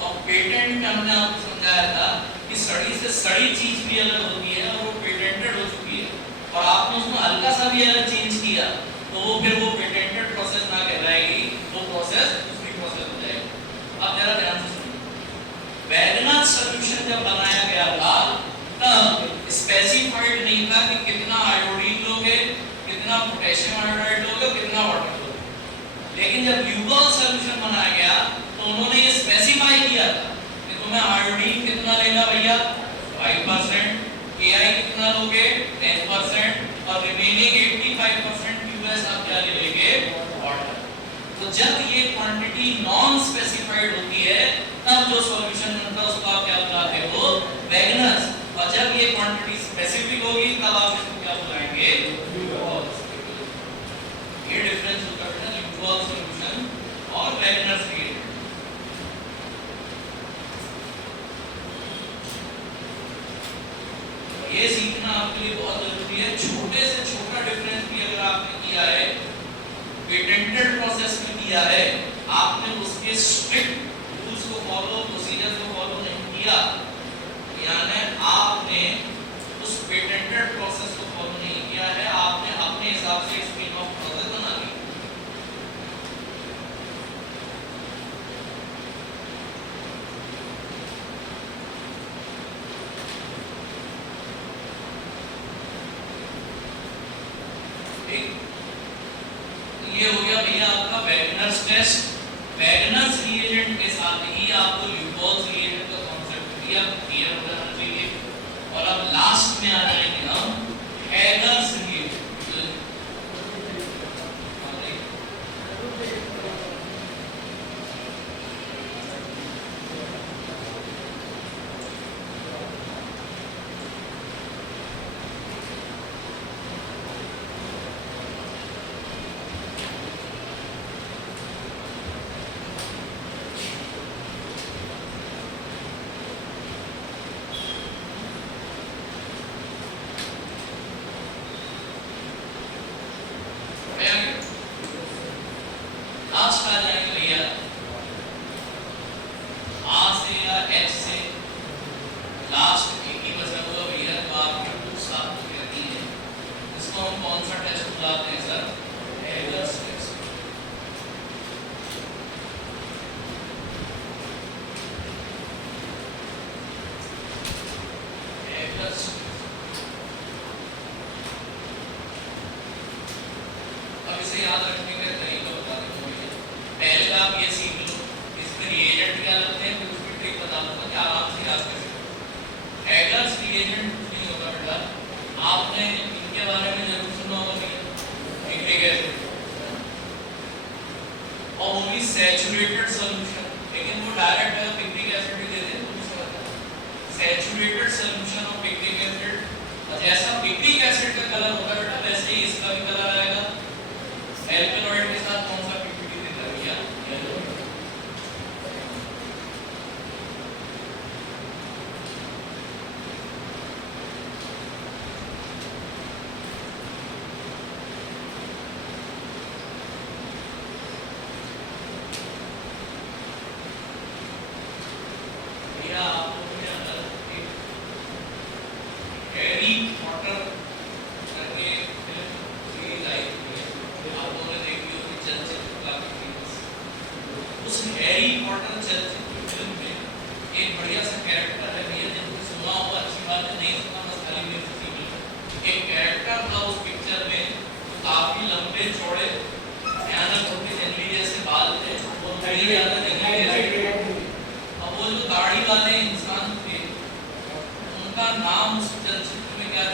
और पेटेंट में हमने आपको समझाया था कि सड़ी से सड़ी चीज भी अलग होती है और वो पेटेंटेड हो चुकी है, और आपने उसमें हल्का सा भी अगर चेंज किया तो वो फिर वो पेटेंटेड प्रोसेस ना कहलाएगी, वो प्रोसेस दूसरी प्रोसेस हो जाएगी। अब जरा ध्यान से सुनिए, वैगनर सॉल्यूशन जब बनाया गया था तब स्पेसिफाइड नहीं था कि कितना आयोडीन लोगे, कितना पोटेशियम आयोडाइड लोगे, कितना वाटर लोगे। लेकिन जब ल्यूगॉल सॉल्यूशन बनाया गया तो उन्होंने ये स्पेसिफाई किया था कि तुम्हें आयोडीन कितना लेना भैया 5%, KI कितना लोगे 10%, और रिमेनिंग 85% यूएस आप क्या ले लेंगे वाटर। तो जब ये क्वांटिटी नॉन स्पेसिफाइड होती है तब जो सॉल्यूशन बनता है उसको आप क्या बुलाते हो वैगनर्स, और जब ये क्वांटिटी स्पेसिफिक होगी तब आप इसको क्या बुलाएंगे ल्यूगॉल। ये डिफरेंस होता है ना ल्यूगॉल सॉल्यूशन और वैगनर्स के। ये सीखना आपके लिए बहुत जरूरी है। छोटे से छोटा डिफरेंस भी अगर आपने किया है, पेटेंटेड प्रोसेस में किया है, आपने उसके स्ट्रिक्ट रूल्स को फॉलो, प्रोसीजर को फॉलो नहीं किया, यानी आपने उस पेटेंटेड प्रोसेस को फॉलो नहीं किया है, आपने अपने हिसाब से स्कीम ऑफ प्रोसेस बना ली। ये हो गया भैया आपका वैगनर्स टेस्ट। वैगनर्स रिएजेंट के साथ ही आपको ल्यूगॉल्स रिएजेंट का कांसेप्ट भी आप क्लियर हो जाना चाहिए। और अब लास्ट में आ जाएंगे हम हैगर्स रिएजेंट। लास्ट आ जाएंगे भैया आ से या एच से लास्ट एक ही बचा हुआ भैया तो आपकी बुक्स आपको कहती है इसको हम कौन सा टेस्ट बुलाते हैं सर? हैगर्स टेस्ट। हैगर्स अब इसे याद रखने का तरीका बता देता हूँ। पहले आप ये सीख लो इसमें रिएजेंट क्या लगते हैं, फिर उसमें ट्रिक बता दूंगा कि आराम से याद कर सकते। हैगर्स रिएजेंट कुछ नहीं होगा बेटा, आपने इनके बारे में जरूर सुना होगा पिक्रिक एसिड और वो भी सैचुरेटेड सॉल्यूशन, लेकिन वो डायरेक्ट पिक्रिक एसिड ही दे दें तो उसका saturated solution of picric acid. और जैसा पिक्रिक एसिड का कलर होगा बेटा वैसे ही इसका भी कलर आएगा। एल्कलॉइड के साथ कौन सा पीपीटी देता है भैया? येलो। भैया आप लोगों के अंदर एक हैरी पॉटर करके सीरीज आई थी, आप लोगों ने देखी होगी, चलचित्र काफी फेमस। उस हैरी पॉटर चलचित्र फिल्म में एक बढ़िया सा कैरेक्टर है भैया, जिसको सुना होगा अच्छी बात है, नहीं सुना बस खाली मेरे से सीख लो। एक कैरेक्टर था उस पिक्चर में तो काफी लंबे चौड़े भयानक होते जंगली जैसे बाल थे, वो दाढ़ी वाला जंगली जैसे, और वो जो दाढ़ी वाले इंसान थे उनका नाम उस चलचित्र में क्या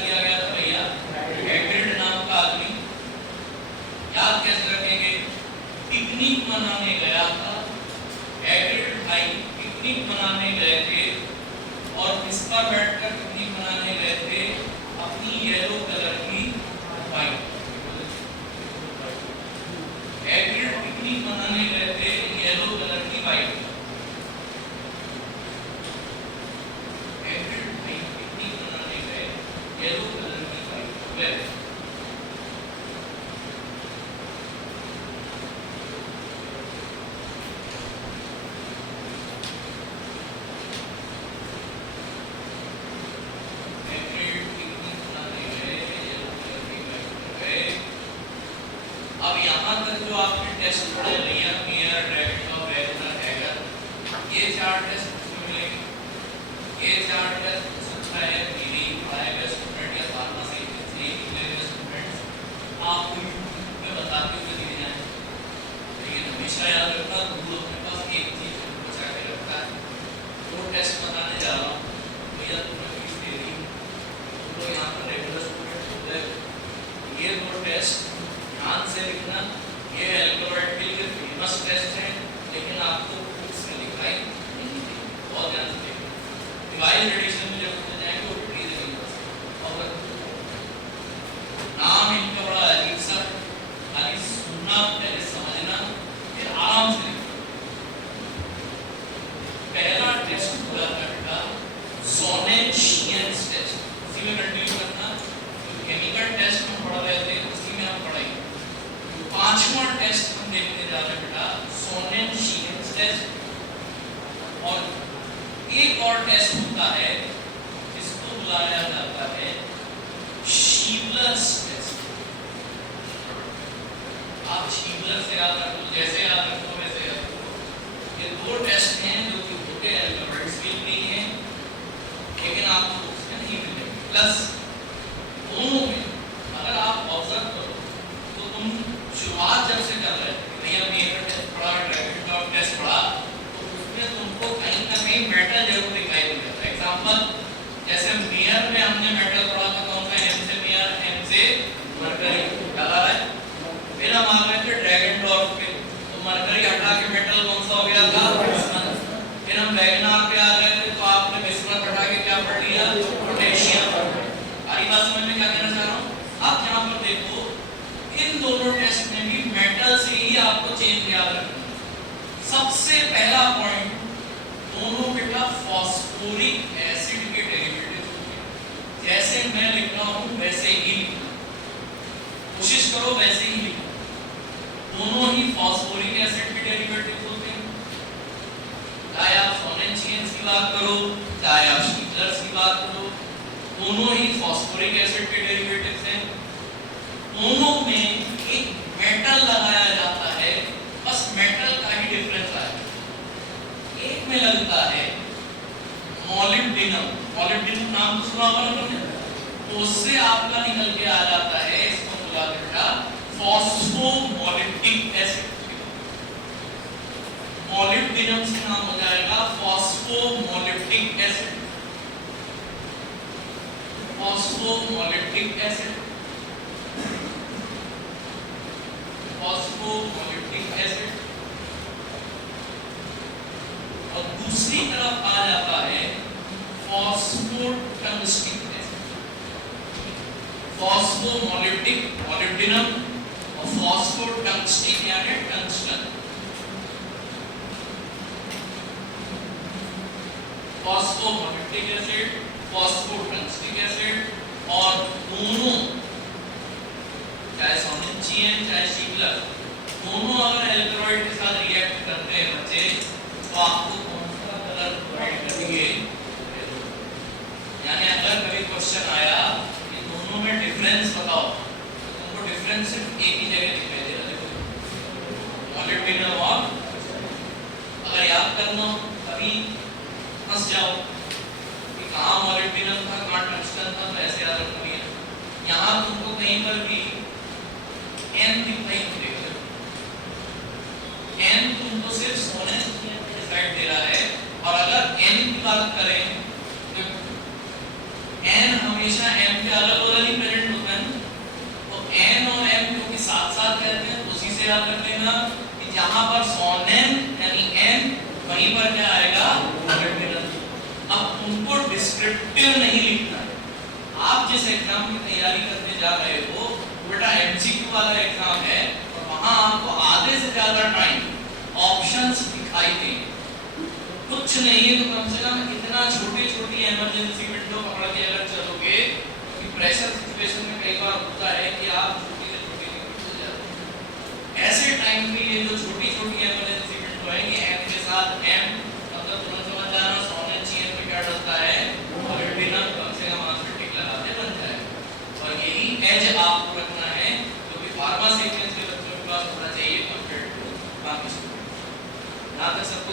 येलो कलर की पाइप है। अब यहाँ तक जो आपने टेस्ट पढ़े लिया मियर ड्रैगन और रेगुलर हैगर, ये चार टेस्ट उसमें मिलेंगे। ये चार टेस्ट हो सकता है मेरी आएगा स्टूडेंट या फार्मेसी इंजीनियरिंग स्टूडेंट्स आपको यूट्यूब पे बताते हुए दिए जाएं, लेकिन हमेशा याद रखना रूल अपने पास एक चीज बचा के रखता है। वो टेस्ट बताने जा रहा हूँ भैया, तुमने फीस दे दी, तुम लोग यहाँ पर रेगुलर स्टूडेंट होते हैं, ये दो टेस्ट ध्यान से लिखना। ये एल्गोरिथम के फेमस टेस्ट है, लेकिन आपको बुक्स में दिखाई नहीं देंगे, बहुत ध्यान से देखना। डिवाइस एडिशन में जब हो जाएंगे वो भी देंगे। और नाम इनका बड़ा अजीब सा, खाली सुनना पहले समझना फिर आराम से लिखना। पहला टेस्ट पूरा करना सोनेन-शियन्स टेस्ट, उसी में कंटिन्यू करना। तो केमिकल टेस्ट में पढ़ रहे थे उसी में हम पढ़ाएंगे। पांचवा टेस्ट हम देखने जा रहे हैं बेटा सोनेन-शियन्स टेस्ट। और एक और टेस्ट होता है जिसको बुलाया जाता है शीवलर्स टेस्ट। आप शीवलर से याद रखो, जैसे याद रखो वैसे याद रखो। ये दो टेस्ट हैं जो कि होते हैं एल्गोरिथम्स के नहीं है, लेकिन आपको उसमें नहीं मिलेंगे। प्लस दोनों में अगर आप ऑब्जर्व करो तो तुम शुरुआत जब से कर रहे थे भैया मेयर टेस्ट पढ़ा, ड्रैगन का टेस्ट पढ़ा, तो उसमें तुमको कहीं ना कहीं मेटल जरूर दिखाई देता है। एग्जांपल जैसे मेयर में हमने मेटल पढ़ा था, कौन सा? एम से मेयर, एम से मरकरी डाला है। फिर हम आ गए थे ड्रैगन डॉर्फ पे, तो मरकरी हटा के मेटल कौन सा हो गया था? बिस्मथ। फिर हम वैगनार पे आ गए थे, तो आपने बिस्मथ हटा के क्या पढ़ लिया? पोटेशियम। सारी बात समझ में क्या कहना चाह रहा हूँ? आप यहाँ पर देखो इन दोनों टेस्ट में भी मेटल से ही आपको चेंज याद रखना। सबसे पहला पॉइंट, दोनों बेटा फास्फोरिक एसिड के डेरिवेटिव होते हैं। जैसे मैं लिख रहा हूँ वैसे ही लिखना, कोशिश करो वैसे ही लिखना। दोनों ही फास्फोरिक एसिड के डेरिवेटिव होते हैं। चाहे आप सोनेन-शियन्स की बात करो, चाहे आप शीवलर्स की बात करो, दोनों ही फास्फोरिक एसिड के डेरिवेटिव्स हैं। दोनों में एक मेटल लगाया जाता है, बस मेटल का ही डिफरेंस आया। एक में लगता है मोलिब्डेनम, मोलिब्डेनम नाम तो सुना होगा ना, तो उससे आपका निकल के आ जाता है, इसको बुला देता फॉस्फोमोलिब्डिक एसिड। मोलिब्डेनम से नाम हो जाएगा phosphomolybdic acid. Phosphomolybdic acid, phosphomolybdic acid. और दूसरी तरफ आ जाता है फॉस्फोटंगस्टिक एसिड। फॉस्फोमोलिब्डिक मोलिब्डेनम और फॉस्फोटंगस्टिक यानी tungsten. Phosphomolybdic acid, phosphotungstic acid. और दोनों चाहे सोनेन-शियन्स चाहे शीवलर, दोनों अगर एल्कलॉइड के साथ रिएक्ट करते हैं बच्चे, तो आपको कौन सा कलर प्रोवाइड करेंगे? यानी अगर कभी क्वेश्चन आया कि दोनों में डिफरेंस बताओ, तो तुमको डिफरेंस सिर्फ एक ही जगह दिखाई दे रहा है, देखो मोलिब्डेनम। और अगर याद करना कभी फंस जाओ कि कहाँ मोलिब्डेनम था, कहाँ टंगस्टन था, तो ऐसे याद रखना भैया। यहाँ तुमको कहीं पर भी एन दिखाई देगा, एन तुमको सिर्फ सोनेन-शियन्स के साइड दे रहा है। और अगर एन की बात करें तो एन हमेशा एम के अलग-अलग ही प्रेजेंट होता है, तो एन और एम क्योंकि साथ-साथ रहते हैं, उसी से याद रख लेना कि जहाँ पर सोनेन यानी एन, वहीं पर क्या आएगा? मोलिब्डेनम। अब तुमको डिस्क्रिप्टिव नहीं लिखना है। आप जिस एग्जाम की तैयारी करने जा रहे हो बेटा एमसीक्यू वाला एग्जाम है, और वहां आपको आधे से ज्यादा टाइम ऑप्शंस दिखाई देंगे। कुछ नहीं है तो कम से कम इतना छोटी छोटी इमरजेंसी विंडो पकड़ के अगर चलोगे, तो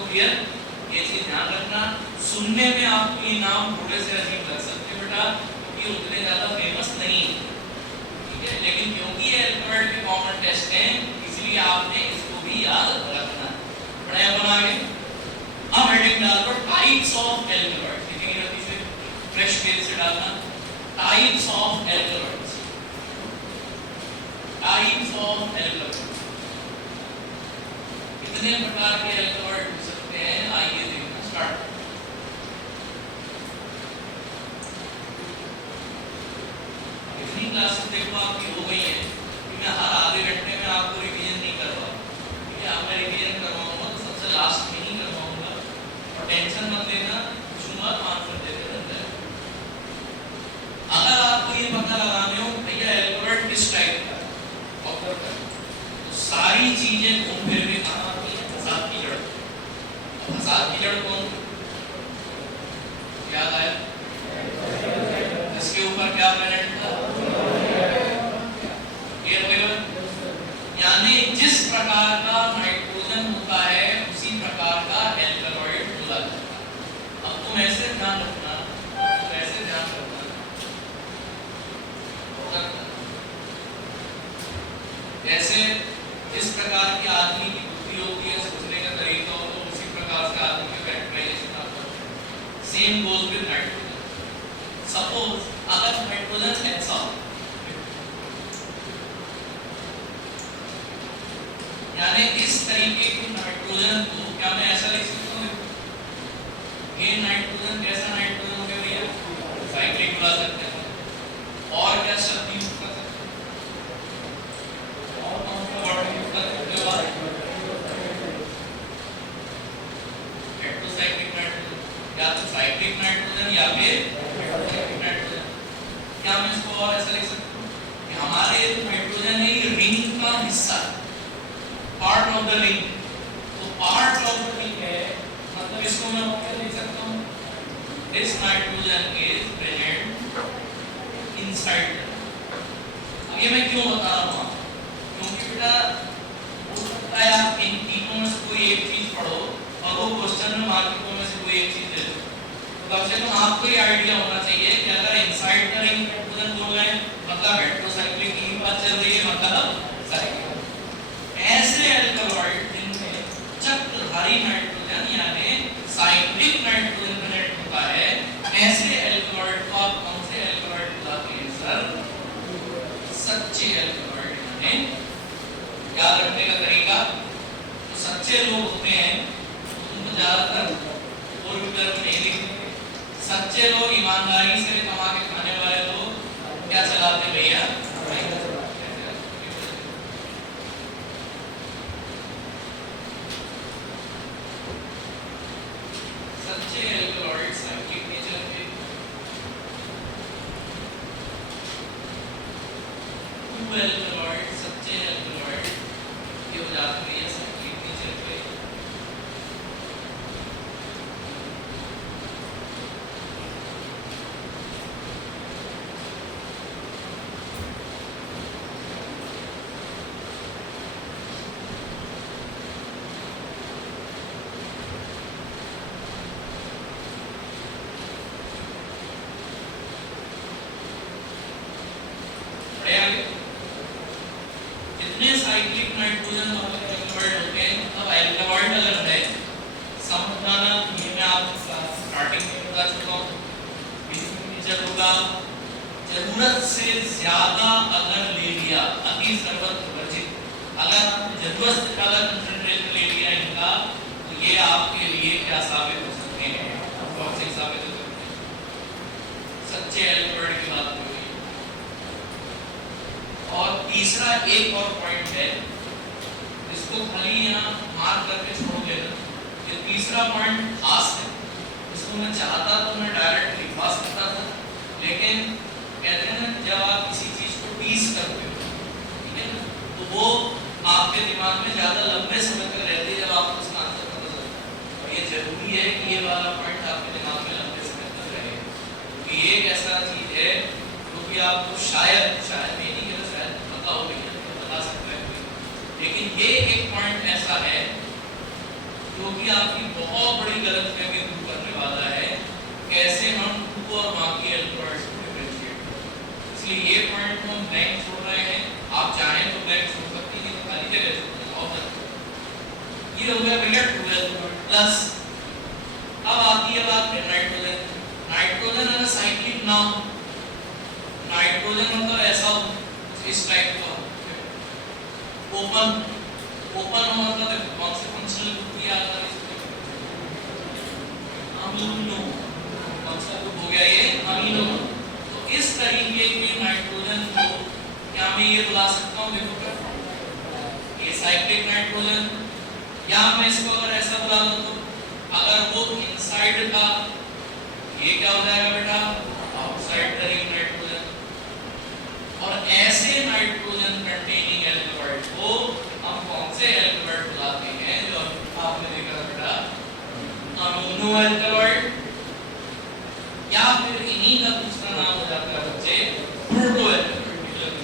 क्लियर? ये चीज ध्यान रखना। सुनने में आपको ये नाम थोड़े से अजीब लग सकते हैं बेटा, क्योंकि उतने ज्यादा फेमस नहीं है, ठीक है, लेकिन क्योंकि ये अल्फाबेट के कॉमन टेस्ट हैं इसलिए आपने इसको भी याद रखना। बढ़िया अपन आगे। अब हेडिंग डाल दो टाइप्स ऑफ अल्फाबेट, लिखेंगे जल्दी से, फ्रेश पेज से डालना, types of alphabets, types of alphabet. कितने प्रकार के अल्फाबेट हो सकते हैं, आइए देखना स्टार्ट। इतनी क्लासेस देखो आपकी हो गई है कि मैं हर आधे घंटे में आपको रिवीजन नहीं करवाऊँ, ठीक है, अब मैं रिवीजन करवाऊंगा तो सबसे लास्ट में ही करवाऊंगा, और टेंशन मत लेना, पूछूंगा तो आंसर देते रहते हैं। अगर आपको ये पता लगाने हो भैया अल्फाबेट किस टाइप का है, ऑब्जर्व करें, तो सारी चीजें घूम फिर के कहाँ आती है, फसाद की जड़। फसाद की जड़ कौन, याद आया? इसके ऊपर क्या प्लैनेट था? यानी जिस प्रकार का नाइट्रोजन होता है उसी प्रकार का अल्कलॉइड बोला जाता है। अब तुम ऐसे ध्यान रखना, तुम ऐसे ध्यान रखना, जैसे जिस प्रकार की आदमी की बुद्धि होती है, सोचने का तरीका हो, तो उसी प्रकार से आदमी का कैरेक्टराइजेशन आता है। Same goes with nitrogen. Suppose अगर नाइट्रोजन ऐसा हो, यानी इस तरीके के नाइट्रोजन को क्या मैं ऐसा लिख सकता हूँ, ये नाइट्रोजन कैसा नाइट्रोजन हो गया भैया, साइक्लिक बुला सकते हैं। और क्या शब्द यूज कर सकते हैं, और कौन सा वर्ड यूज कर सकते हो आप, हेटेरोसाइक्लिक नाइट्रोजन, या तो साइक्लिक नाइट्रोजन या फिर हेटेरोसाइक्लिक नाइट्रोजन। क्या मैं इसको और ऐसा लिख सकता हूँ कि हमारे नाइट्रोजन है ये रिंग का हिस्सा, पार्ट ऑफ द रिंग, तो पार्ट ऑफ द रिंग है, मतलब इसको मैं क्या लिख सकता हूँ, this nitrogen is present inside. अब ये मैं क्यों बता रहा हूँ, क्योंकि बेटा हो सकता है आप इन तीनों में से कोई एक चीज पढ़ो और वो क्वेश्चन में मार्किंग में से कोई एक चीज दे दो, तो कम से कम आपको ये आइडिया होना चाहिए कि अगर इनसाइड द रिंग नाइट्रोजन बोल रहे हैं मतलब हेटेरोसाइक्लिक की बात चल रही है, मतलब साइक्लिक। ऐसे अल्कलॉइड जिनमें चक्रधारी नाइट्रोजन यानी साइक्लिक नाइट्रोजन प्रेजेंट होता है, ऐसे अल्कलॉइड को आप कौन से अल्कलॉइड बुलाते हैं सर, सच्चे अल्कलॉइड। यानी याद रखने का तरीका, तो सच्चे लोग होते हैं उनको ज्यादातर ऑर्बिटल में नहीं लिखते, सच्चे लोग ईमानदारी से कमा के खाने वाले लोग क्या चलाते भैया, सच्चे अल्कलॉइड साइक्लिक नेचर के, टू अल्कलॉइड सच्चे अल्कलॉइड ये हो जाते हैं साइक्लिक नेचर के। जितने साइक्लिक नाइट्रोजन वाले अल्कलॉइड होते हैं, मतलब अल्कलॉइड अगर है समझाना, ये मैं आपको स्टार्टिंग में बता चुका हूँ, नेचर होगा जरूरत से ज्यादा अगर ले लिया, अति जरूरत वर्जित, अगर आपने जरूरत से ज्यादा कंसंट्रेशन ले लिया इनका, तो ये आपके लिए क्या साबित हो सकते हैं, टॉक्सिक साबित हो सकते हैं। सच्चे अल्कलॉइड की बात हो गई। और तीसरा एक और पॉइंट है, इसको खाली यहाँ मार्क करके छोड़ देना, ये तीसरा पॉइंट खास है, इसको मैं चाहता तो मैं डायरेक्ट लिखवा सकता था, लेकिन कहते हैं ना जब आप किसी चीज को टीज करते हो, ठीक है ना, तो वो आपके दिमाग में ज्यादा लंबे समय तक रहती है जब आपको उसका आंसर पता चलता है। और ये जरूरी है कि ये वाला पॉइंट आपके दिमाग में लंबे समय तक रहे, क्योंकि ये एक ऐसा चीज है जो कि आपको शायद नहीं कि शायद पता हो, बता सकता है, लेकिन ये एक पॉइंट ऐसा है जो कि आपकी बहुत बड़ी गलतफहमी दूर करने वाला है कैसे हम टू और बाकी अल्फाबेट्स को डिफरेंशिएट करें। इसलिए ये पॉइंट हम ब्लैंक छोड़ रहे हैं, आप चाहें तो ब्लैंक छोड़ सकते हैं, तो खाली जगह छोड़ दें और ये हो गया भैया 12 प्लस। अब आती है बात नाइट्रोजन। नाइट्रोजन अगर साइक्लिक ना हो, नाइट्रोजन मतलब ऐसा हो इस टाइप का ओपन ओपन हो मतलब कौन से फंक्शनल ग्रुप की याद आ रही है, अमीनो। कौन सा ग्रुप हो गया ये, अमीनो। तो इस तरीके के नाइट्रोजन को क्या मैं ये बुला सकता हूँ, देखो ये साइक्लिक नाइट्रोजन, या मैं इसको अगर ऐसा बुला दूं तो अगर वो इनसाइड था ये क्या हो जाएगा बेटा, आउटसाइड द रिंग नाइट्रोजन। और ऐसे नाइट्रोजन कंटेनिंग एल्कलॉइड को हम कौन से एल्कलॉइड बुलाते हैं, जो आपने देखा बेटा अमीनो एल्कलॉइड, या फिर इन्हीं का दूसरा नाम हो जाता है बच्चे प्रोटो एल्कलॉइड।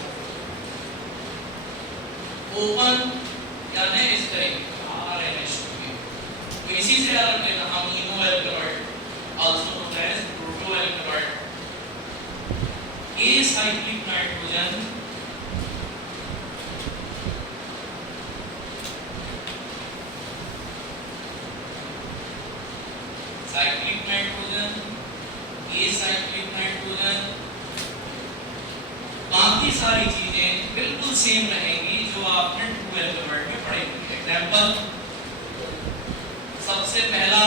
ओपन यानी इस तरीके तो इसी से याद रखना amino alkaloid also known as proto alkaloid. Acyclic nitrogen cyclic nitrogen, acyclic nitrogen, बाकी सारी चीजें बिल्कुल सेम रहेंगी जो आपने टू एल्कलॉइड में पढ़ी थी। एग्जांपल सबसे पहला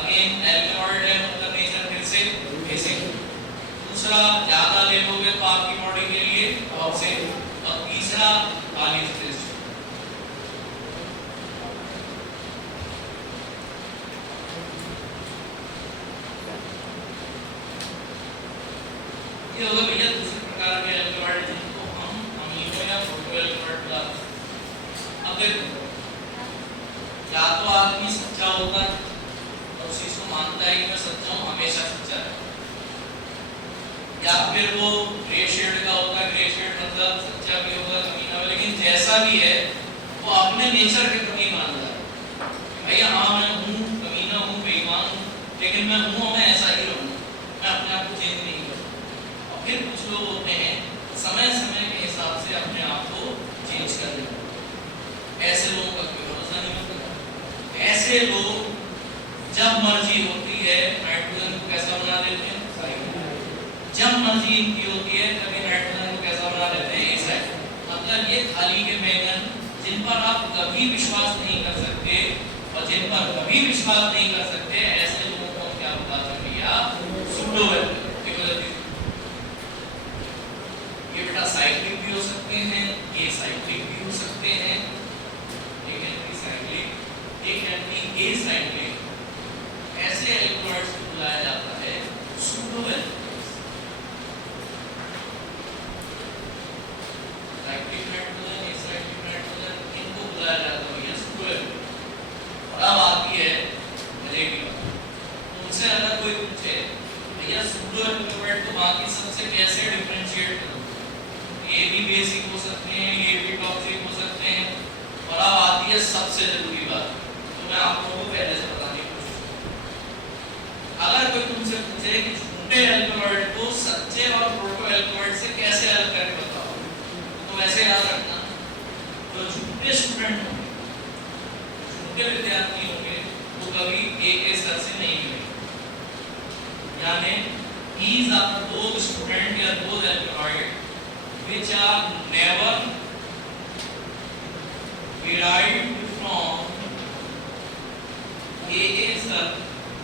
अगेन एल्कलॉइड है, मतलब नेचर फिर से बेसिक। दूसरा ज्यादा ले लोगे तो आपकी बॉडी के लिए ऑक्सीजन, और तीसरा खाली स्पेस। ये होगा भैया दूसरे प्रकार के एल्कलॉइड जिनको हम अमीनो या प्रोटो एल्कलॉइड बुलाते हैं। अब देखो या तो आदमी सच्चा होगा और उस चीज को मानता है कि मैं सच्चा हूं, हमेशा सच्चा है, या फिर वो ग्रे शेड का होता है, ग्रे शेड मतलब सच्चा भी होगा कमीना, लेकिन जैसा भी है वो अपने नेचर के प्रति मान रहा है भैया हाँ मैं हूँ कमीना हूँ बेईमान हूँ, लेकिन मैं हूँ और मैं ऐसा ही रहूँगा, मैं अपने आप को चेंज नहीं करूँगा। और फिर कुछ लोग होते हैं समय समय के हिसाब से अपने आप को चेंज कर देते हैं, ऐसे लोगों का कोई भरोसा नहीं होता। ऐसे लोग जब मर्जी होती है नाइट्रोजन को कैसा बना देते हैं, जब मर्जी इनकी होती है तभी नाइट्रोजन को कैसा बना देते हैं, ऐसा। मतलब ये थाली के बैंगन जिन पर आप कभी विश्वास नहीं कर सकते और जिन पर कभी विश्वास नहीं कर सकते, ऐसे लोगों को क्या बता सकते आप, सूडो एल्कलॉइड। ये बेटा साइक्लिक भी हो सकते हैं, ये साइक्लिक भी हो सकते हैं, एक एंटी साइक्लिक एक एंटी ए साइक्लिक। ऐसे एल्कलॉइड्स को बुलाया जाता है pseudo alkaloids. Cyclic nitrogen, acyclic nitrogen, इनको बुलाया जाता है सूडो एल्कलॉइड। और अब आती है मजे की बात, उनसे अगर कोई पूछे भैया सूडो एल्कलॉइड को बाकी सबसे कैसे डिफरेंशिएट करो, ये भी बेसिक हो सकते हैं, ये भी टॉक्सिक हो सकते हैं। और अब आती है सबसे जरूरी बात, मैं आप लोगों को पहले से बताने की कोशिश करूंगा। अगर कोई तुमसे पूछे कि झूठे एल्कलॉइड को सच्चे और प्रोटो एल्कलॉइड से कैसे अलग करके बताओ, तो वैसे याद रखना जो झूठे स्टूडेंट होंगे, झूठे विद्यार्थी होंगे, वो कभी एक के स्तर से नहीं मिलेंगे। यानी these are those student या those alkaloid which are never derived from AA sir.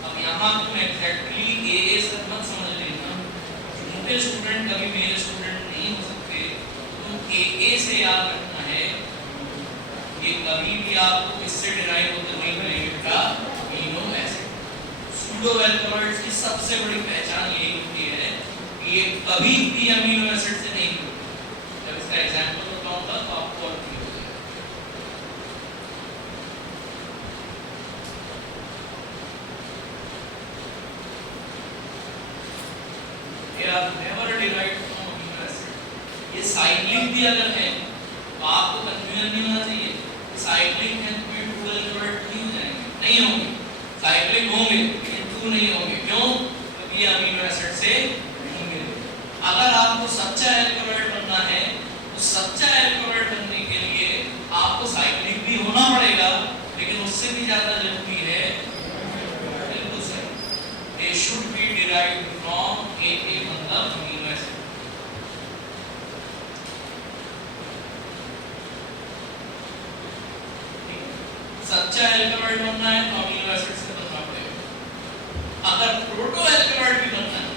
अब यहाँ तुम एग्जैक्टली AA सर मत समझ लेना, झूठे स्टूडेंट कभी मेरे स्टूडेंट नहीं हो सकते। तुम AA से याद रखना है, ये कभी भी आपको इससे डिराइव होकर नहीं मिलेंगे बेटा, अमीनो एसिड। सूडो एल्कलॉइड्स की सबसे बड़ी पहचान यही होती है कि ये कभी भी अमीनो एसिड से नहीं होते। जब इसका एग्जांपल बताऊंगा तो आपको और क्लियर हो जाएगा। Never derived from amino acid. ये साइक्लिक भी अगर है तो आपको कंफ्यूजन नहीं होना चाहिए, साइक्लिक है तो टू एल्कलॉइड नहीं हो जाएंगे, नहीं होंगे, साइक्लिक होंगे लेकिन 2 नहीं होंगे। क्यों? क्योंकि ये अमीनो एसिड से नहीं मिले। अगर आपको सच्चा एल्कोहल बनना है तो सच्चा एल्कोहल बनने के लिए आपको साइक्लिक भी होना पड़ेगा, लेकिन उससे भी ज्यादा जरूरी है बिल्कुल सही, they should be derived from AA मतलब अमीनो एसिड। सच्चा एल्कोहल बनना है तो अमीनो एसिड से बनना पड़ेगा। अगर प्रोटो एल्कोहल भी बनना है,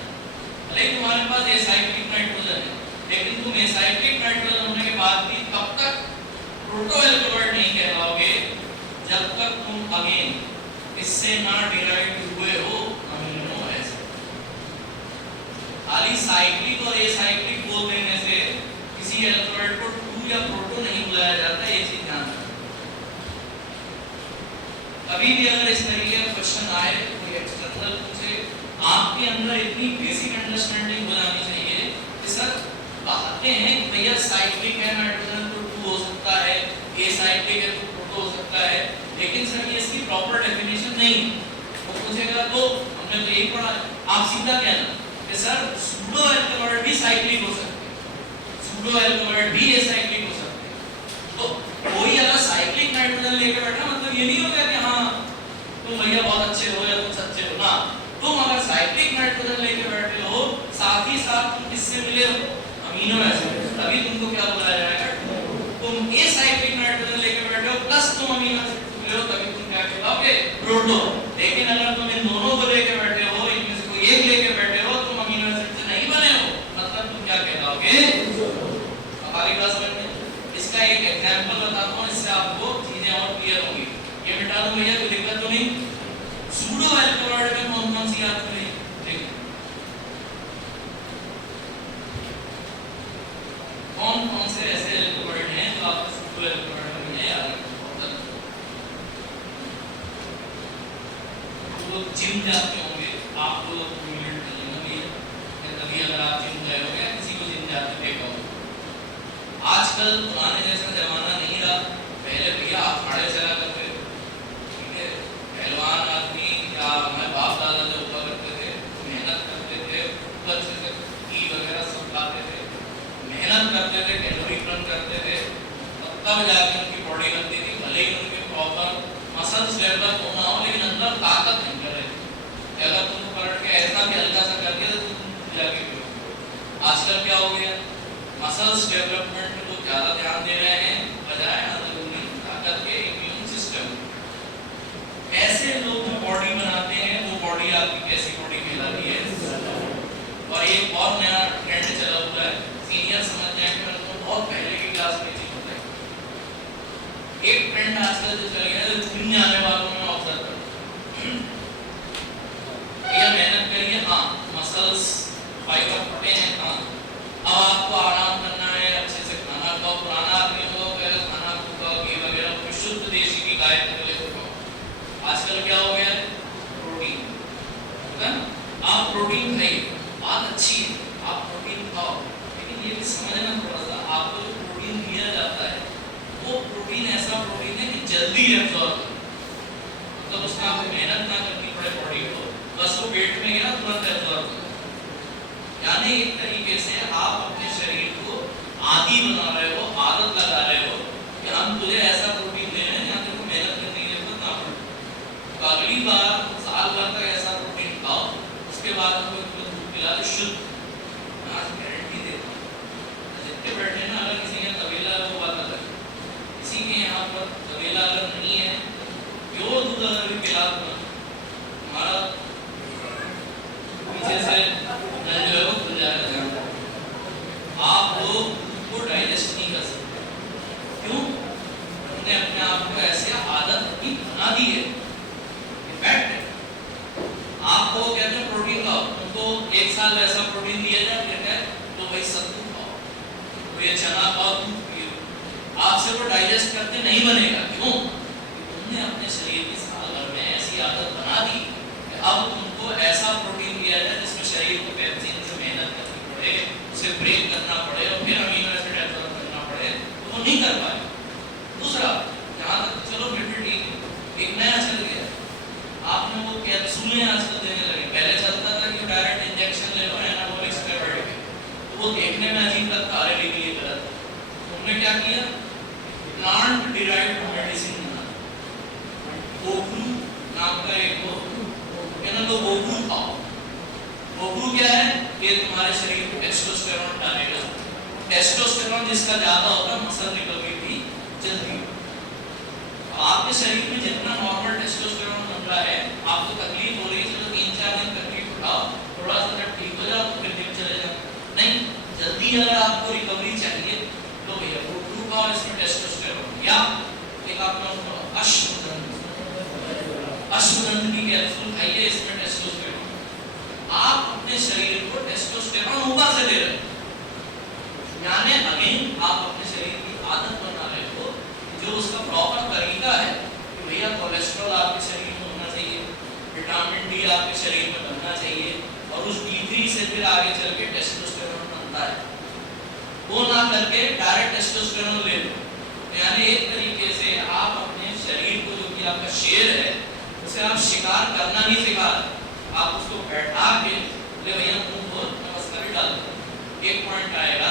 भले तुम्हारे पास एसाइक्लिक नाइट्रोजन है, लेकिन तुम एसाइक्लिक नाइट्रोजन होने के बाद भी कब तक प्रोटो एल्कोहल नहीं कहलाओगे जब तक तुम अगेन इससे ना डिराइव हुए हो अमीनो एसिड। खाली साइक्लिक और एसाइक्लिक बोल देने से किसी एल्कोहल को 2 या प्रोटो नहीं बुलाया जाता, ये चीज ध्यान रखना। कभी भी अगर इस तरीके का क्वेश्चन आए, कोई एक्सटर्नल पूछे, आपके अंदर इतनी बेसिक अंडरस्टैंडिंग हो जानी चाहिए कि सर कहते हैं कि भैया साइक्लिक है नाइट्रोजन तो 2 हो सकता है, एसाइक्लिक है तो प्रोटो हो सकता है, लेकिन सर ये इसकी प्रॉपर डेफिनेशन नहीं है। वो पूछेगा तो हमने तो यही पढ़ा है, आप सीधा कहना कि सर सूडो एल्कोहल भी साइक्लिक हो सकते हैं, सूडो एल्कोहल भी एसाइक्लिक हो सकते हैं। तो कोई अगर साइक्लिक नाइट्रोजन लेकर बैठा मतलब ये नहीं होगा कि हाँ तुम भैया बहुत अच्छे हो या तुम सच्चे हो ना। तुम अगर साइक्लिक नाइट्रोजन लेकर बैठे हो, साथ ही साथ तुम किससे मिले हो अमीनो एसिड, तभी तुमको क्या बुलाया जाएगा। तुम एसाइक्लिक नाइट्रोजन लेकर बैठे हो प्लस तुम अमीनो एसिड से मिले हो, तभी तुम क्या कहलाओगे प्रोटो। लेकिन अगर तुम इन दोनों को लेकर बैठे हो, इनमें से कोई एक लेकर बैठे हो, तुम अमीनो एसिड से नहीं बने हो, मतलब तुम क्या कहलाओगे। हमारी क्लास में इसका एक एग्जांपल बताता हूं, इससे आपको चीजें और क्लियर होंगी। ये मिटा दूं भैया, कोई दिक्कत तो नहीं। सूडो एल्कोहल में कौन कौन सी याद करें, ठीक, कौन कौन से ऐसे एल्कोहल हैं जो आपको सूडो एल्कोहल में याद रखना। तो जिम जाते होंगे आप लोग, 2 मिनट कर लेना भैया, कभी अगर आप जिम गए हो या किसी को जिम जाते देखा हो। आजकल पुराने जैसा जमाना नहीं रहा, पहले भैया अखाड़े चला करते, ठीक है, पहलवान आदमी या हमारे बाप दादा जो हुआ करते थे, मेहनत करते थे, ऊपर से घी वगैरह सब खाते थे, मेहनत करते थे, कैलोरी बर्न करते थे, तब जाके उनकी बॉडी बनती थी। भले ही उनके प्रॉपर मसल्स डेवलप होना हो, लेकिन अंदर ताकत नहीं कर रही थी। अगर तुमको पलट के ऐसा भी हल्का सा कर दिया तो तुम जाके आजकल क्या हो गया, मसल्स डेवलपमेंट को ज्यादा ध्यान दे रहे हैं बजाय अंदरूनी ताकत के, इम्यून सिस्टम। ऐसे लोग जो बॉडी बनाते हैं वो बॉडी आपकी कैसी बॉडी कहलाती है। और एक और नया ट्रेंड चला हुआ है, सीनियर समझ जाएंगे, तो बहुत पहले की क्लास में चीज होता है। एक ट्रेंड आजकल जो चल गया है, जो जिम जाने वालों में ऑब्जर्व करो, ये मेहनत करिए, हाँ मसल्स फाइबर फटे हैं, हाँ अब आपको आराम करना है, अच्छे से खाना खाओ। पुराना आदमी हो पहले खाना खाओ, घी वगैरह शुद्ध देशी की गाय के लिए खाओ। आजकल क्या हो गया है, प्रोटीन, है ना, आप प्रोटीन खाइए, बात अच्छी है, आप प्रोटीन खाओ, लेकिन ये भी समझना थोड़ा सा, आपको जो प्रोटीन दिया जाता है वो प्रोटीन ऐसा प्रोटीन है कि जल्दी एब्जॉर्ब हो, मतलब उसमें आपको मेहनत ना करनी पड़े बॉडी को, बस वो पेट में गया तुरंत एब्जॉर्ब हो। यानी एक तरीके से आप अपने शरीर को आदी बना रहे हो, आदत लगा रहे हो कि हम तुझे ऐसा प्रोटीन दे रहे हैं जहाँ तेरे को मेहनत करने की जरूरत ना पड़े। तो अगली बार साल भर तक ऐसा प्रोटीन खाओ, उसके बाद हमको दूध पिला दे शुद्ध, आज गारंटी देता हूँ। जितने बैठे ना, अगर किसी ने तबेला है वो बात अलग है, किसी के यहाँ पर तबेला अगर नहीं है, प्योर दूध अगर भी पिला दो, हमारा पीछे से नल जो है वो खुल जाएगा। आप लोग को डाइजेस्ट नहीं कर सकते, क्यों? हमने अपने आप को ऐसे आदत की बना दी है, फैक्ट है। आपको कहते हैं प्रोटीन खाओ, तुमको 1 साल वैसा प्रोटीन दिया जाए, कहता है तो भाई सत्तू खाओ, तो ये चना खाओ, दूध पियो, आपसे वो डाइजेस्ट करते नहीं बनेगा। क्यों? तुमने अपने शरीर की साल भर में ऐसी आदत बना दी कि अब तुमको ऐसा प्रोटीन दिया जाए जिसमें शरीर को पेप्सिन से मेहनत करनी पड़े, उसे ब्रेक करना पड़े और फिर अमीनो एसिड एब्जॉर्ब करना पड़े, तो वो नहीं कर पाए। दूसरा, यहाँ तक चलो फिर भी ठीक है, एक नया चल गया कैप्सूलें आजकल देने लगे। पहले चलता था कि डायरेक्ट इंजेक्शन ले लो एनाबॉलिक स्टेरॉइड के, तो वो देखने में अजीब लगता है, लेकिन ये गलत है। उन्होंने क्या किया, प्लांट डिराइव्ड मेडिसिन बना, गोगरू नाम का एक कहना लो गोगरू खाओ। गोगरू क्या है, ये तुम्हारे शरीर में टेस्टोस्टेरोन डालेगा। टेस्टोस्टेरोन जिसका ज्यादा होता है मसल रिकवरी भी जल्दी। आपके शरीर में जितना नॉर्मल टेस्टोस्टेरोन बन रहा है, आपको तकलीफ हो रही है, चलो 3-4 दिन तकलीफ उठाओ, थोड़ा सा जब ठीक हो जाओ तो फिर जिम चले जाओ। नहीं, जल्दी अगर आपको रिकवरी चाहिए तो भैया गोगरू खाओ, इसमें टेस्टोस्टेरोन। या एक आपका अश्वगंधा की कैप्सूल खाइए, इसमें टेस्टोस्टेरोन। आप अपने शरीर को टेस्टोस्टेरोन ऊपर से दे रहे हो, यानी अगेन आप अपने शरीर की आदत बना रहे हो, जो उसका प्रॉपर तरीका है कि भैया कोलेस्ट्रॉल आपके शरीर में होना चाहिए, विटामिन डी आपके शरीर में बनना चाहिए, और उस D3 से फिर आगे चल के टेस्टोस्टेरोन बनता है। वो ना करके डायरेक्ट टेस्टोस्टेरोन ले लो, यानी एक तरीके से आप अपने शरीर को, जो कि आपका शेर है, उसे आप शिकार करना नहीं सिखा रहे, आप उसको बैठा के ले भैया तुम को नमस्कार डाल दो। एक पॉइंट आएगा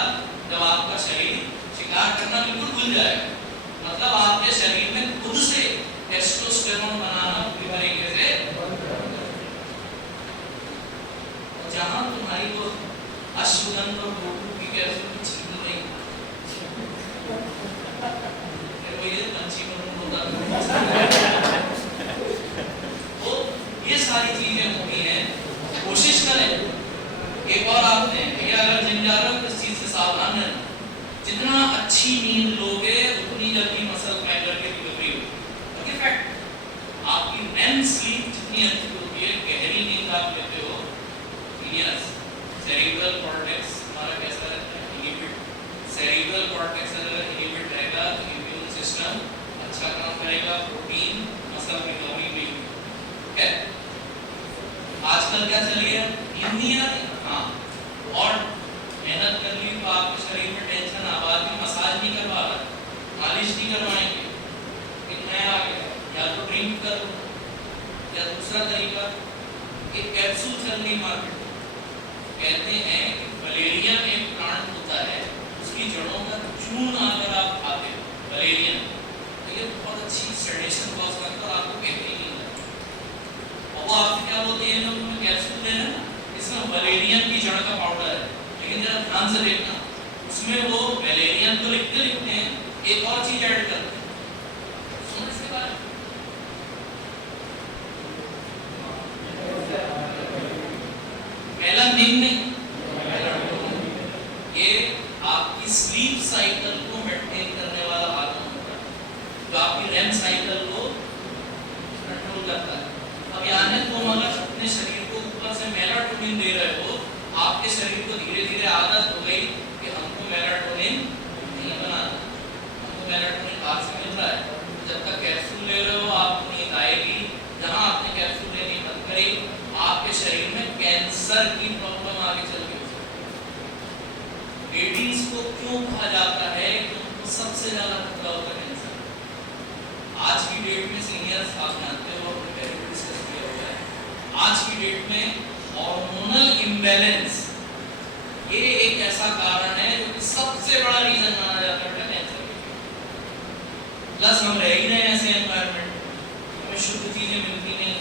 जब आपका शरीर शिकार करना बिल्कुल भूल जाएगा, मतलब आपके शरीर में खुद से टेस्टोस्टेरोन बनाना पूरी तरीके से, जहां तुम्हारी वो अश्वगंधा और गोगरू की कैप्सूल छीन रही है, ये पंछी होता तो ये सारी चीजें होती हैं। कोशिश करें एक और आपने भैया अगर जिम जा रहे हो तो इस चीज से सावधान रहना, जितना अच्छी नींद लोगे उतनी जल्दी मसल फाइबर की रिकवरी होगी। ओके फैक्ट, आपकी REM स्लीप जितनी अच्छी होती है, गहरी नींद आप लेते हो, यस सेरिब्रल कॉर्टेक्स हमारा कैसा रहता है, इनहिबिट। सेरिब्रल कॉर्टेक्स अगर इनहिबिट रहेगा तो इम्यून सिस्टम अच्छा काम करेगा, प्रोटीन मसल रिकवरी भी है। आजकल क्या चलिए नींद नहीं आ रही, हाँ, और मेहनत कर ली तो आपके शरीर में टेंशन आबाद भी, मसाज नहीं करवा रहा, मालिश नहीं करवाएंगे, एक नया आ गया, या तो ड्रिंक कर लो, या दूसरा तरीका एक कैप्सूल चल रही मार्केट, कहते हैं कि वलेरियन एक प्लांट होता है, उसकी जड़ों का चूर्ण अगर आप खाते हो वलेरियन, तो ये बहुत अच्छी सेडेशन कॉज करता है और आपको बेहतरीन नींद आती है। और वो आपसे क्या बोलते हैं, लोग तुम्हें कैप्सूल दे रहे हैं ना, इसमें वलेरियन की जड़ का पाउडर है, लेकिन जरा ध्यान से देखना, उसमें वो वलेरियन तो लिखते हैं, एक और चीज ऐड करते हैं, सुनो इसके बारे में। मेलानिन नहीं, ये आपकी स्लीप साइकिल को मेंटेन करने वाला हार्मोन होता है, जो आपकी REM साइकिल को कंट्रोल करता है। अब यानी तुम अगर अपने शरीर को ऊपर से मेलाटोनिन दे रहे हो, आपके शरीर को धीरे धीरे आदत हो गई कि हमको मेलाटोनिन नहीं बनाना, हमको मेलाटोनिन बाहर से मिल रहा है, जब तक कैप्सूल ले रहे हो आपको नींद आएगी। जहां आपने कैप्सूल लेनी बंद करी, आपके शरीर में कैंसर की प्रॉब्लम आगे चल गई। लेडीज को क्यों कहा जाता है कि उनको सबसे ज्यादा खतरा होता है कैंसर? आज की डेट में सीनियर्स आप जानते हो, अपने पहले भी डिस्कस किया हुआ है, आज की डेट में हार्मोनल इम्बैलेंस ये एक ऐसा कारण है जो कि सबसे बड़ा रीजन माना जाता है कैंसर। प्लस हम रह ही रहे हैं ऐसे एनवायरनमेंट, हमें शुद्ध चीजें मिलती नहीं,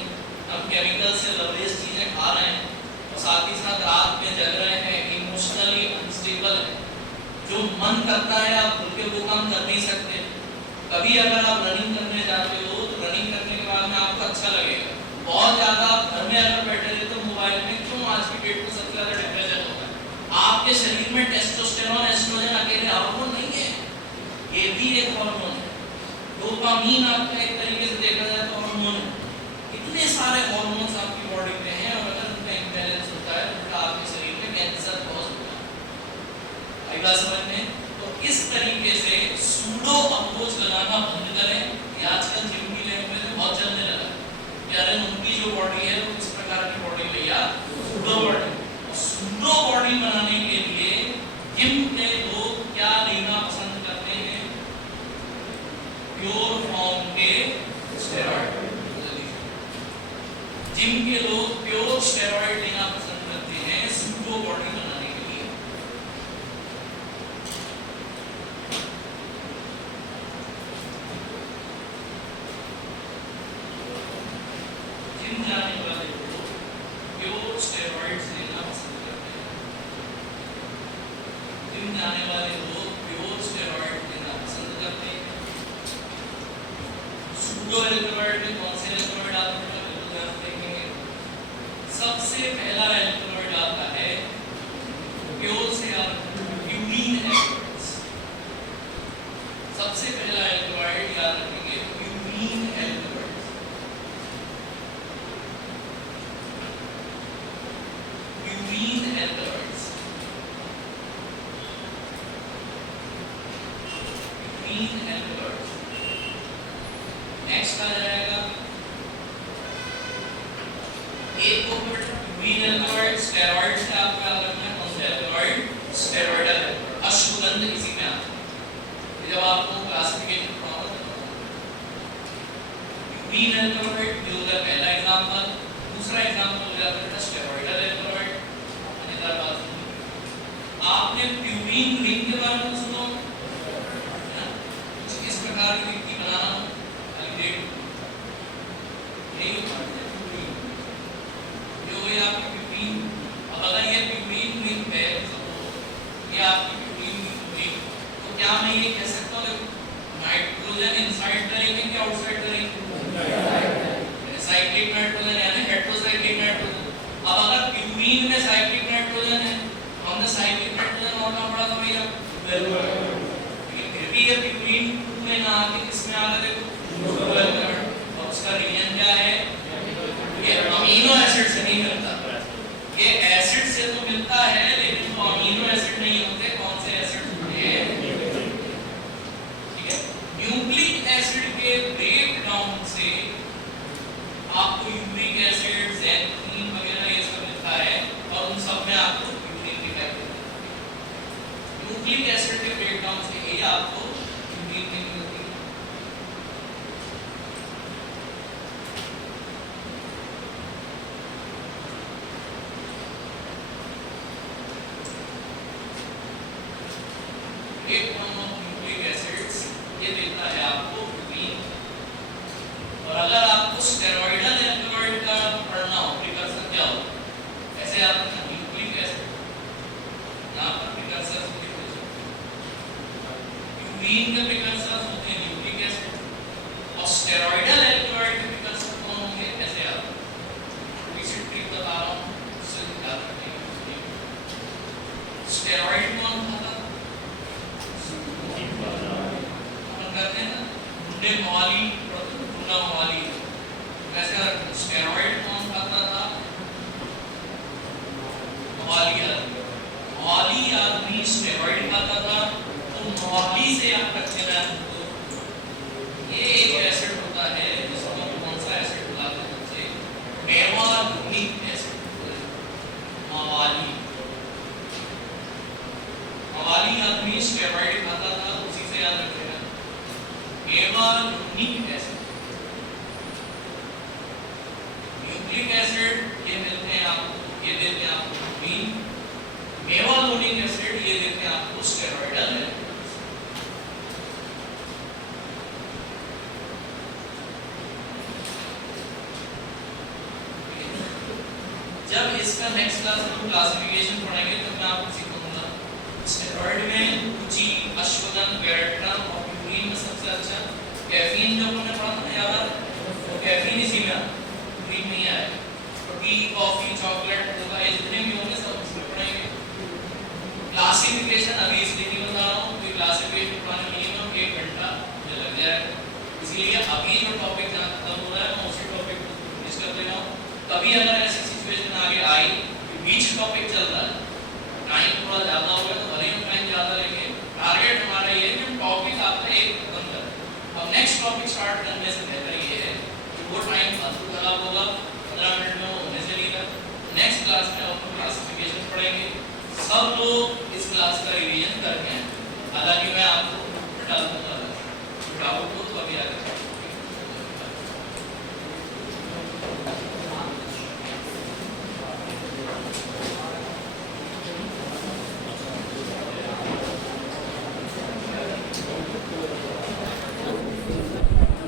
हम केमिकल से लवलेस चीजें खा रहे हैं, और साथ ही साथ रात में जग रहे हैं, इमोशनली अनस्टेबल है, जो मन करता है आप खुल के वो काम कर नहीं सकते। कभी अगर आप रनिंग करने जाते हो तो रनिंग करने के बाद में आपको अच्छा लगेगा, बहुत ज्यादा आप घर में अगर बैठे रहते हो मोबाइल में, क्यों आज की डेट में सबसे ज्यादा डिप्रेशन होता है? आपके शरीर में टेस्टोस्टेरोन एस्ट्रोजन अकेले हार्मोन नहीं है, ये भी एक हार्मोन है। डोपामीन आपका एक तरीके से देखा जाए तो हार्मोन है। इतने सारे हार्मोन्स आपकी बॉडी में हैं, और अगर उनका इम्बैलेंस होता है तो आपके शरीर में कैंसर कॉज होता है। आएगा समझ में? तो इस तरीके से सूडो अप्रोच लगाना बंद करें। ये आजकल जिम की लैंग्वेज में बहुत चलने लगा कि अरे उनकी जो बॉडी है वो किस प्रकार की बॉडी भैया, सूडो बॉडी। सूडो बॉडी बनाने के लिए जिम के लोग क्या लेना पसंद करते हैं? प्योर फॉर्म के स्टेरॉइड। जिम के लोग सूडो एल्कलॉइड में कौन से एल्कलॉइड आते हैं बिल्कुल ध्यान देखेंगे। सबसे पहला एल्कलॉइड आता है प्योर से प्यूरीन एल्कलॉइड्स। सबसे पहला एल्कलॉइड याद रखेंगे purine alkaloids. Purine alkaloids, purine alkaloids. Next आ जाएगा एक ऊपर प्यूरीन एल्कलॉइड स्टेरॉइड से आपको याद रखना है कौन सा एल्कलॉइड, स्टेरॉइडल अश्वगंध इसी में आता है। जब आपको क्लासिफिकेशन पढ़ाना प्यूरीन एल्कलॉइड जो है पहला एग्जांपल। दूसरा एग्जांपल हो जाता है स्टेरॉइडल एल्कलॉइड। मजेदार बात सुनिए, आपने प्यूरीन रिंग के बारे में सुना है ना, कुछ इस प्रकार की रिंग बनाना ये आपकी प्यूरीन। अब अगर ये प्यूरीन रिंग है ये आपकी प्यूरीन रिंग, तो क्या मैं ये कह सकता हूँ नाइट्रोजन इनसाइड द रिंग है कि outside the ring? Cyclic nitrogen यानी हेटेरोसाइक्लिक नाइट्रोजन। अब अगर प्यूरीन में साइक्लिक नाइट्रोजन है, हमने साइक्लिक नाइट्रोजन और कहाँ पढ़ा था भैया? लेकिन फिर भी ये प्यूरीन में ना आके किसमें आ रहा है? और उसका रीजन क्या है? ये अमीनो एसिड से नहीं मिलता। ये एसिड से तो मिलता है लेकिन वो अमीनो एसिड नहीं होते। कौन से एसिड होते हैं? ठीक है, न्यूक्लिक एसिड के ब्रेक डाउन से आपको यूरिक एसिड, ज़ैंथीन वगैरह ये सब मिलता है और उन सब में आपको प्यूरीन दिखाई देता है। न्यूक्लिक एसिड के ब्रेक डाउन से ये आपको प्यूरीन मिलती है। एक फॉर्म ऑफ न्यूक्लिक एसिड्स ये देता है आपको प्यूरीन। और अगर आपको स्टेरॉइडल एल्कलॉइड का पढ़ना हो प्रिकर्सर क्या हो, ऐसे याद रखना न्यूक्लिक एसिड, यहाँ पर प्रिकर्सर प्यूरीन के प्रिकर्सर होते हैं न्यूक्लिक एसिड और स्टेरॉइडल एल्कलॉइड के प्रिकर्सर कौन होंगे, ऐसे याद रखना। बेसिक ट्रिक बता रहा हूँ उससे याद रखेंगे। स्टेरॉइड कौन था? करते हैं ना गुंडे मवाली, गुंडा मवाली, वैसे स्टेरॉइड कौन खाता था? मवाली आदमी। मवाली आदमी स्टेरॉइड खाता था। तो मवाली से आप रखते हैं ये एक एसिड होता है जिसको हम कौन सा एसिड बुलाते हैं बच्चे? मेवालुनिक एसिड। मवाली, मवाली आदमी स्टेरॉइड खाता था, उसी से याद रखिएगा मेवालुनिक एसिड। न्यूक्लिक एसिड ये मिलते हैं आपको, ये देते हैं आपको प्यूरीन। मेवालुनिक एसिड ये देते हैं आपको स्टेरॉइडल एल्कलॉइड्स। जब इसका नेक्स्ट क्लास में क्लासिफिकेशन पढ़ेंगे तो मैं आपको सिखाऊंगा स्टेरॉइड में रुचि, अश्वगंध, वेरेट्रम और प्यूरीन में सबसे अच्छा कैफीन जो हमने पढ़ा था याद है, वो कैफीन इसी में प्यूरीन नहीं आया। तो टी, कॉफी, चॉकलेट होगा, ये जितने भी होंगे सब उसमें पढ़ेंगे। क्लासिफिकेशन अभी इसलिए नहीं बता रहा हूँ क्योंकि क्लासिफिकेशन पढ़ाने मिनिमम 1 घंटा मुझे लग जाएगा, इसलिए अभी जो टॉपिक जहाँ खत्म हो रहा है मैं उसी टॉपिक को फिनिश कर ले रहा हूँ। कभी अगर ऐसी सिचुएशन आगे आई कि बीच टॉपिक चल रहा है, टाइम थोड़ा ज़्यादा हो गया तो भले ही टाइम ज़्यादा लेंगे, टारगेट हमारा ये है कि टॉपिक आपका एक खत्म करें। अब नेक्स्ट टॉपिक स्टार्ट करने से बेहतर ये है कि वो टाइम फालतू खराब होगा, 15 मिनट में वो होने से नहीं रहा। नेक्स्ट क्लास में हम क्लासिफिकेशन पढ़ेंगे। सब लोग इस क्लास का रिवीजन करके हैं, हालांकि मैं आपको